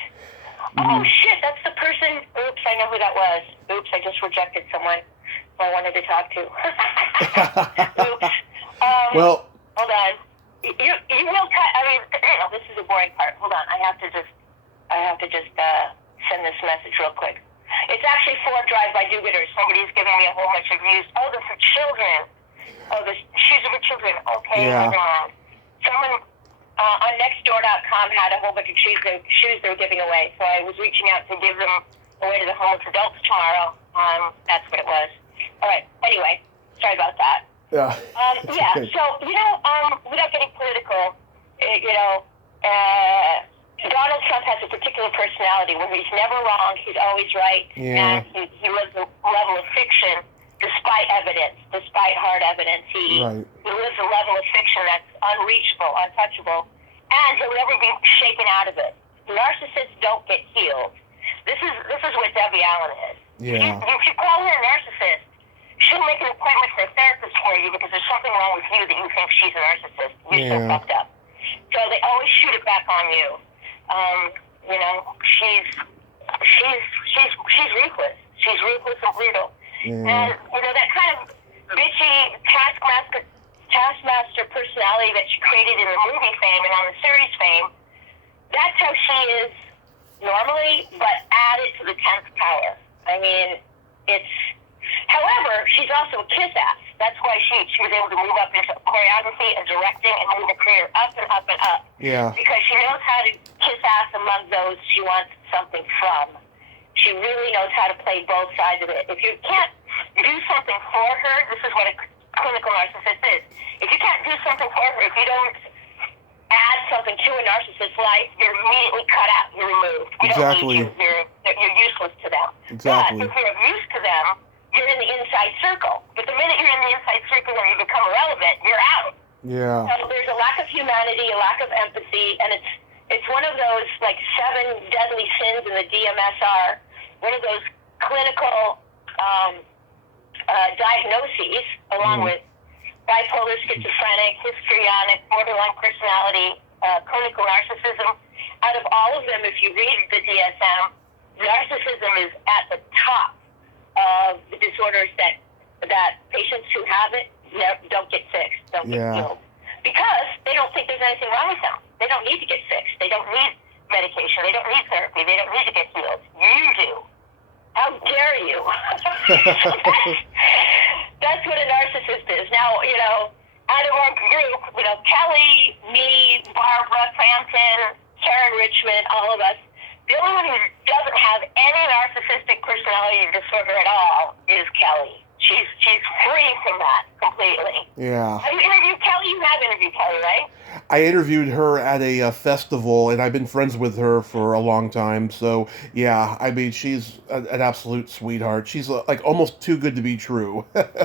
Oh shit, that's the person. Oops, I know who that was. Oops, I just rejected someone. I wanted to talk to. Well, hold on. You will cut. I mean, this is the boring part. Hold on. I have to just send this message real quick. It's actually for drive-by do-gooders. Somebody's giving me a whole bunch of views. Oh, they're for children. Oh, the shoes are for children. Okay, yeah. hold on. Someone on Nextdoor.com had a whole bunch of shoes they were giving away. So I was reaching out to give them away to the homeless adults tomorrow. That's what it was. All right. Anyway, sorry about that. Yeah. Yeah. Okay. So without getting political, Donald Trump has a particular personality where he's never wrong, he's always right, Yeah. and he lives a level of fiction despite evidence, despite hard evidence. He lives a level of fiction that's unreachable, untouchable, and he'll never be shaken out of it. Narcissists don't get healed. This is what Debbie Allen is. Yeah. If you call her a narcissist, she'll make an appointment for a therapist for you because there's something wrong with you that you think she's a narcissist. You're so fucked up. So they always shoot it back on you. She's ruthless. She's ruthless and brutal. And that kind of bitchy taskmaster personality that she created in the movie Fame and on the series Fame, that's how she is normally, but added to the 10th power. I mean, however, she's also a kiss ass. That's why she was able to move up into choreography and directing and move her career up and up and up. Yeah. Because she knows how to kiss ass among those she wants something from. She really knows how to play both sides of it. If you can't do something for her, this is what a clinical narcissist is. If you can't do something for her, if you don't add something to a narcissist's life, you're immediately cut out. You're removed. We Exactly. don't need you. You're useless to them. Exactly. But if you're of use to them, you're in the inside circle. But the minute you're in the inside circle and you become irrelevant, you're out. Yeah. So there's a lack of humanity, a lack of empathy, and it's one of those like 7 deadly sins in the DMSR, one of those clinical diagnoses, along with bipolar, schizophrenic, histrionic, borderline personality, clinical narcissism. Out of all of them, if you read the DSM, narcissism is at the top of the disorders that patients who have it don't get fixed, don't get healed. Because they don't think there's anything wrong with them. They don't need to get fixed. They don't need medication. They don't need therapy. They don't need to get healed. You do. How dare you? That's what a narcissist is. Now, out of our group, Kelly, me, Barbara Frampton, Karen Richmond, all of us, the only one who doesn't have any narcissistic personality disorder at all is Kelly. She's free from that completely. Yeah. Have you interviewed Kelly? You have interviewed Kelly, right? I interviewed her at a festival, and I've been friends with her for a long time. So, yeah, I mean, she's an absolute sweetheart. She's like almost too good to be true. I know.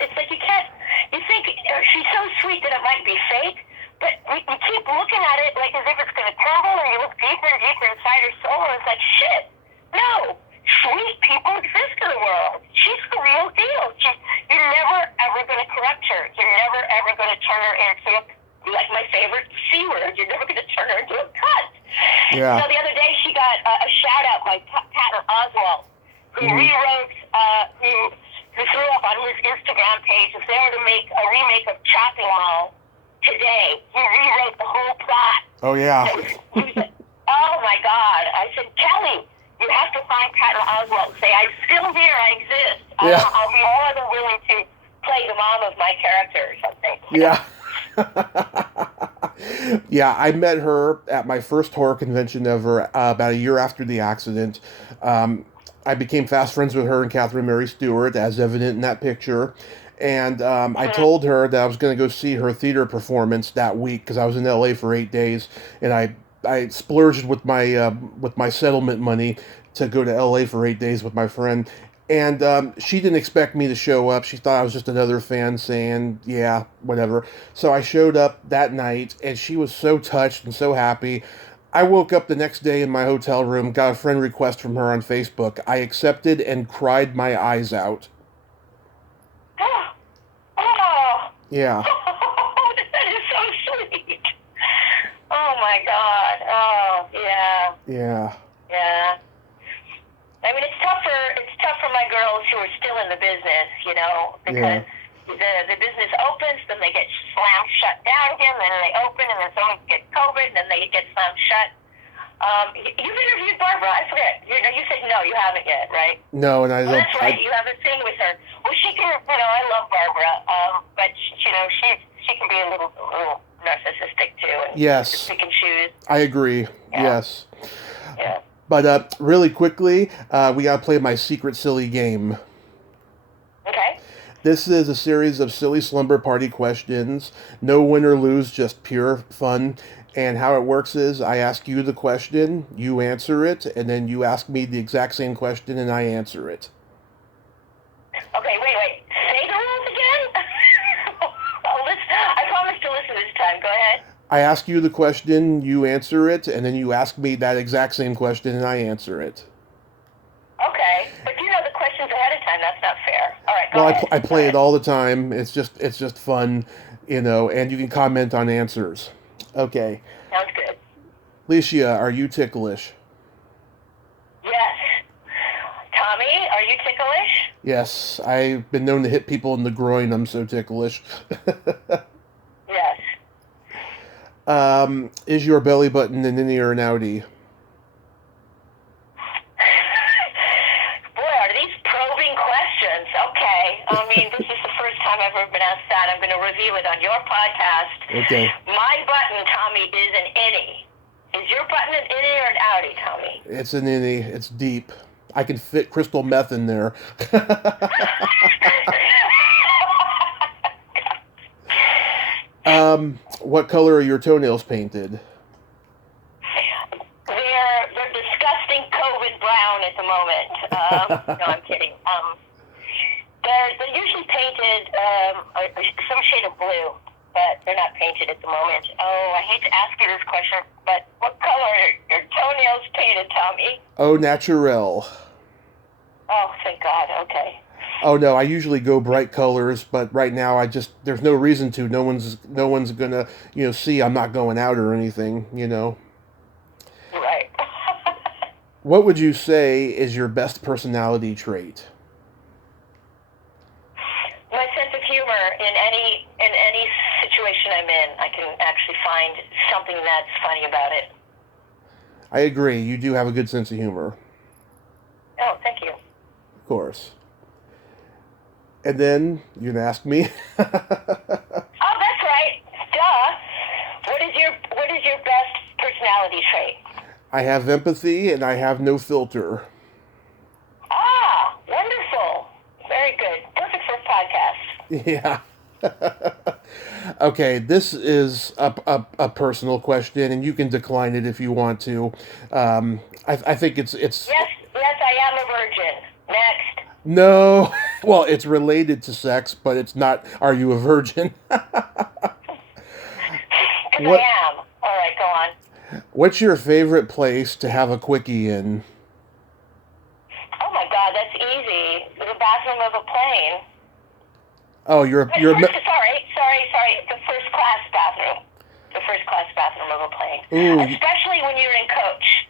It's like you think she's so sweet that it might be fake, but you keep looking at it like as if it's going to crumble, and you look deeper and deeper inside her soul, and it's like, shit, no. Sweet people exist in the world. She's the real deal. You're never, ever going to corrupt her. You're never, ever going to turn her into, like my favorite C word, you're never going to turn her into a cunt. Yeah. So the other day she got a shout-out by Patton Oswalt, who rewrote, who threw up on his Instagram page, if they were to make a remake of Chopping Mall today, he rewrote the whole plot. Oh, yeah. Oh, my God. I said, Kelly, you have to find Patton Oswalt and say, I'm still here, I exist. Yeah. I'll be more than willing to play the mom of my character or something. Yeah. Yeah, I met her at my first horror convention ever, about a year after the accident. I became fast friends with her and Catherine Mary Stewart, as evident in that picture. And I told her that I was going to go see her theater performance that week because I was in LA for 8 days, and I splurged with my settlement money to go to LA for 8 days with my friend. And she didn't expect me to show up. She thought I was just another fan saying, yeah, whatever. So I showed up that night, and she was so touched and so happy. I woke up the next day in my hotel room, got a friend request from her on Facebook. I accepted and cried my eyes out. Oh. Yeah. That is so sweet. Oh, my God. Oh, yeah. Yeah. Yeah. I mean, it's tough for my girls who are still in the business, because the business opens, then they get slammed shut down again, then they open, and then someone gets COVID, and then they get slammed shut. You've interviewed Barbara, I forget. You said no, you haven't yet, right? No, and I don't. That's right, you have a thing with her. Well, she can, I love Barbara, but, she can be a little narcissistic, too, and Yes. pick and choose. I agree, yes. Yeah. But really quickly, we got to play my secret silly game. Okay. This is a series of silly slumber party questions. No win or lose, just pure fun. And how it works is I ask you the question, you answer it, and then you ask me the exact same question and I answer it. Okay, wait. Say the rules again? I'll listen. I promise to listen this time. Go ahead. I ask you the question, you answer it, and then you ask me that exact same question and I answer it. Okay, but you know the questions ahead of time. That's not fair. All right, go Well, ahead. I play it all the time. It's just fun, and you can comment on answers. Okay. Sounds good. Lycia, are you ticklish? Yes. Tommy, are you ticklish? Yes, I've been known to hit people in the groin. I'm so ticklish. Yes. Is your belly button an innie or an outie? Boy, are these probing questions. Okay. I mean, this is the first time I've ever been asked that. I'm going to reveal it on your podcast. Okay. My button, Tommy, is an innie. Is your button an innie or an outie, Tommy? It's an innie. It's deep. I can fit crystal meth in there. What color are your toenails painted? They're disgusting COVID brown at the moment. No, I'm kidding. They're usually painted some shade of blue, but they're not painted at the moment. Oh, I hate to ask you this question, but what color are your toenails painted, Tommy? Au naturel. Oh, thank God. Okay. Oh no, I usually go bright colors, but right now there's no reason to. No one's gonna see I'm not going out or anything. Right. What would you say is your best personality trait? My sense of humor in any situation I'm in, I can actually find something that's funny about it. I agree. You do have a good sense of humor. Oh, thank you. Of course. And then you're gonna ask me. Oh, that's right. Duh. What is your best personality trait? I have empathy and I have no filter. Ah, wonderful. Very good. Perfect for a podcast. Yeah. Okay, this is a personal question, and you can decline it if you want to. I think it's. Yes, I am a virgin. Next. No, well, it's related to sex, but it's not. Are you a virgin? Because I am. All right, go on. What's your favorite place to have a quickie in? Oh my God, that's easy. The bathroom of a plane. Oh, you're. Sorry. The first class bathroom. The first class bathroom of a plane. Ooh. Especially when you're in coach.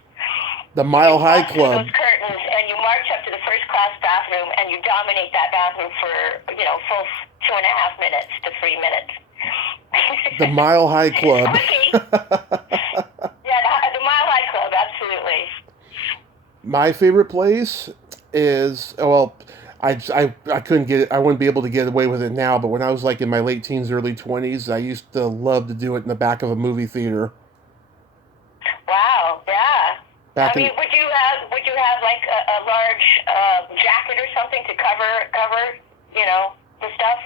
The Mile High You cross Club. those curtains and you march up to the first class bathroom and you dominate that bathroom for full 2.5 minutes to 3 minutes. The Mile High Club. Quickie. Yeah, the Mile High Club, absolutely. My favorite place is I couldn't get it. I wouldn't be able to get away with it now. But when I was like in my late teens, early 20s, I used to love to do it in the back of a movie theater. Wow, yeah. Would you have like a large jacket or something to cover the stuff?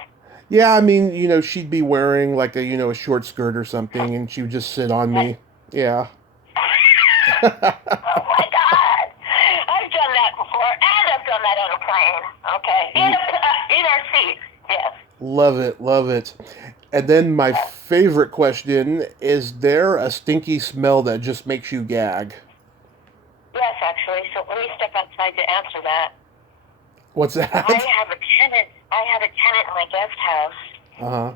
Yeah, I mean, she'd be wearing like a short skirt or something, and she would just sit on me. Yeah. Oh my God! I've done that before, and I've done that on a plane. Okay, in our seats. Yes. Love it. And then my favorite question: is there a stinky smell that just makes you gag? Yes, actually. So let me step outside to answer that. What's that? I have a tenant in my guest house. Uh-huh.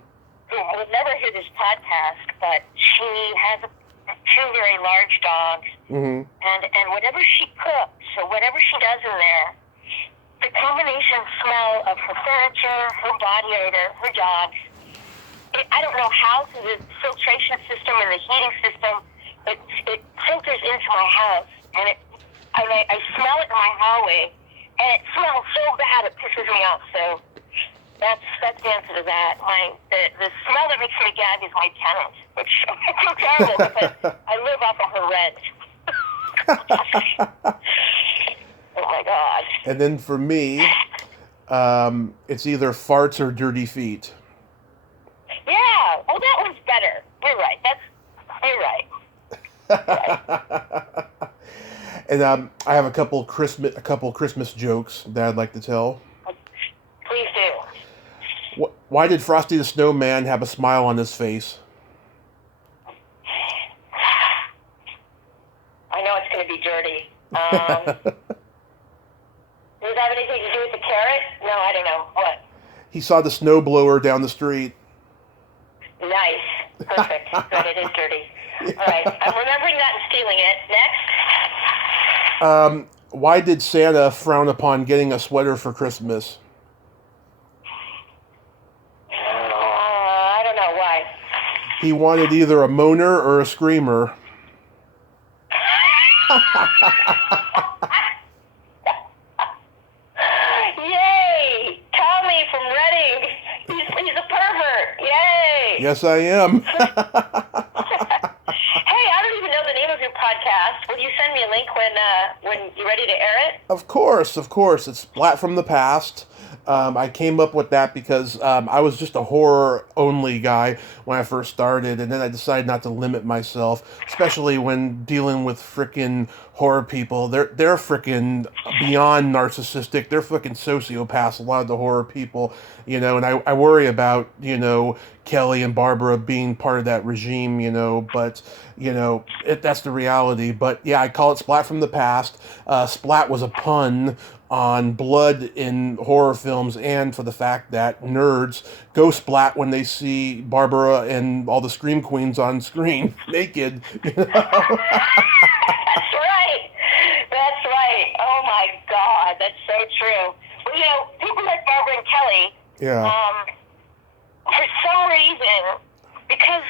Who will never hear this podcast, but she has two very large dogs. Mm-hmm. And whatever she cooks or whatever she does in there, the combination smell of her furniture, her body odor, her dogs. I don't know how through the filtration system and the heating system, it filters into my house, and I smell it in my hallway, and it smells so bad it pisses me off. So that's the answer to that. The smell that makes me gag is my tenant, which I feel terrible because I live off of her rent. Oh my God. And then for me, it's either farts or dirty feet. Yeah, well, that one's better. You're right. And I have a couple Christmas jokes that I'd like to tell. Please do. Why did Frosty the Snowman have a smile on his face? I know it's going to be dirty. Does it have anything to do with the carrot? No, I don't know. What? He saw the snowblower down the street. Nice. Perfect. Good, it is dirty. Yeah. All right. I'm remembering that and stealing it. Next. Why did Santa frown upon getting a sweater for Christmas? I don't know. Why? He wanted either a moaner or a screamer. Yay! Tommy from Reading. He's a pervert. Yay! Yes, I am. Hey, I don't even know the name of your podcast. Will you send me a link when you're ready to air it? Of course. It's Splat from the Past. I came up with that because I was just a horror-only guy when I first started, and then I decided not to limit myself, especially when dealing with frickin' horror people. They're frickin' beyond narcissistic. They're frickin' sociopaths, a lot of the horror people, and I worry about, Kelly and Barbara being part of that regime, but, that's the reality. But, yeah, I call it Splat from the Past. Splat was a pun on blood in horror films, and for the fact that nerds go splat when they see Barbara and all the Scream Queens on screen naked. That's right. Oh my God, that's so true. Well, people like Barbara and Kelly, yeah. For some reason, because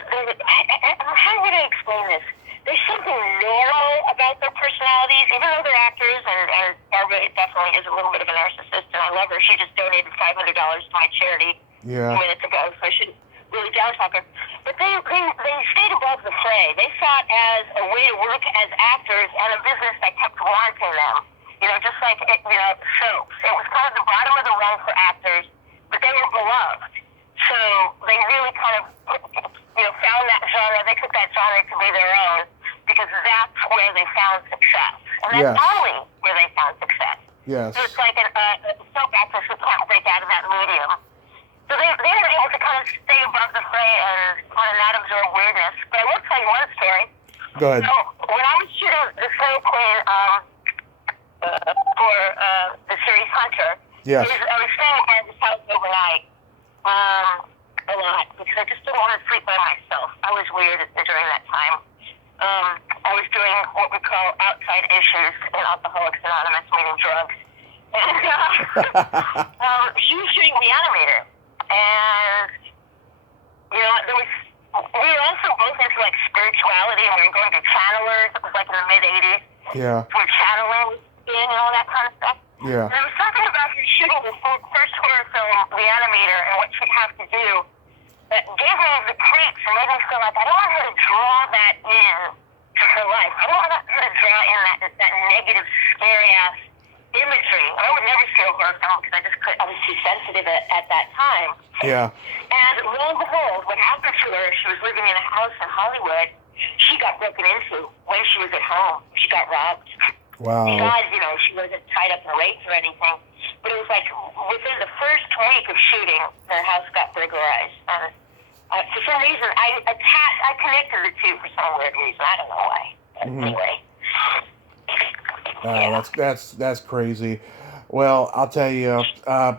how would I explain this? There's something normal about their personalities, even though they're actors, and Barbara definitely is a little bit of a narcissist, and I love her. She just donated $500 to my charity 2 minutes ago, so I shouldn't really down-talk her. But they stayed above the fray. They saw it as a way to work as actors and a business that kept wanting them. Just like, soaps. It was kind of the bottom of the rung for actors, but they were beloved. So they really kind of, found that genre. They took that genre to be their own because that's where they found success. And that's only where they found success. Yes. So it's like a soap actress who can't break out of that medium. So they were able to kind of stay above the fray and kind of not absorb weirdness. But I will tell you one story. Go ahead. So when I was shooting The Snow Queen for the series Hunter, yes. I was staying at his house overnight. A lot, because I just didn't want to sleep by myself. I was weird during that time. I was doing what we call outside issues in Alcoholics Anonymous, meaning drugs. And she was shooting the animator. And, we were also both into, spirituality, and we were going to channelers. It was, in the mid-'80s. Yeah. We were channeling and all that kind of stuff. Yeah. And there was something about her shooting the first horror film, The Animator, and what she'd have to do that gave me the creeps and made me feel like I don't want her to draw that in to her life. I don't want her to draw in that negative, scary-ass imagery. I would never see a horror film because I was too sensitive at that time. Yeah. And lo and behold, what happened to her, she was living in a house in Hollywood. She got broken into when she was at home. She got robbed. Wow. God, she wasn't tied up in rapes or anything. But it was within the first week of shooting, her house got burglarized. And for some reason, I connected the two for some weird reason. I don't know why. But anyway. That's crazy. Well, I'll tell you,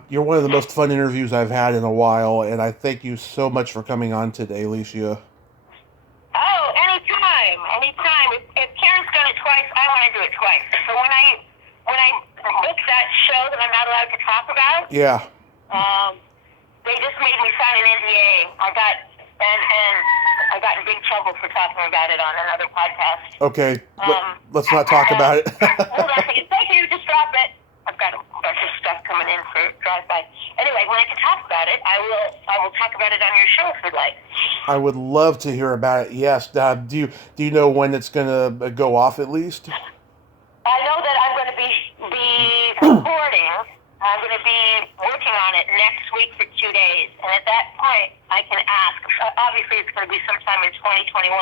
you're one of the most fun interviews I've had in a while, and I thank you so much for coming on today, Lycia. Oh, anytime. If Karen's done it twice, I want to do it twice. So when when I booked that show that I'm not allowed to talk about, Yeah. they just made me sign an NDA. I got in big trouble for talking about it on another podcast. Okay. Let's not talk about it. Hold on a second. Thank you. Just drop it. I've got a bunch of stuff coming in for drive-by. Anyway, when I can talk about it, I will talk about it on your show if you'd like. I would love to hear about it. Yes. Do you know when it's gonna go off at least? I know that I'm going to be recording. I'm going to be working on it next week for 2 days, and at that point, I can ask. Obviously, it's going to be sometime in 2021.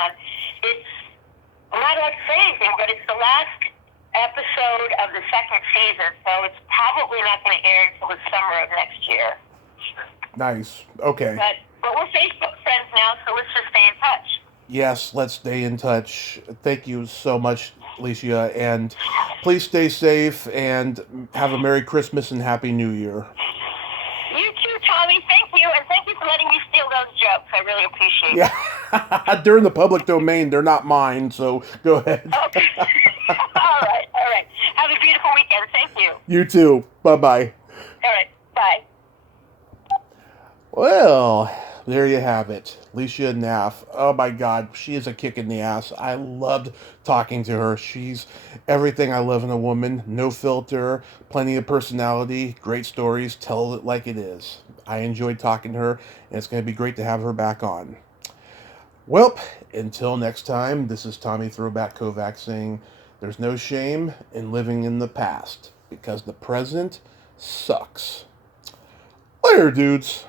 I'm not allowed to say anything, but it's the last episode of the second season, so it's probably not going to air until the summer of next year. Nice. Okay. But we're Facebook friends now, so let's just stay in touch. Yes, let's stay in touch. Thank you so much, Lycia, and please stay safe and have a Merry Christmas and Happy New Year. You too, Tommy. Thank you, and thank you for letting me steal those jokes. I really appreciate it. Yeah, they're in the public domain. They're not mine, so go ahead. Okay. All right. Have a beautiful weekend. Thank you. You too. Bye-bye. All right. Bye. Well, there you have it. Lycia Naff. Oh my God, she is a kick in the ass. I loved talking to her. She's everything I love in a woman. No filter, plenty of personality, great stories, tell it like it is. I enjoyed talking to her, and it's going to be great to have her back on. Well, until next time, this is Tommy Throwback Kovac saying, there's no shame in living in the past, because the present sucks. Later, dudes.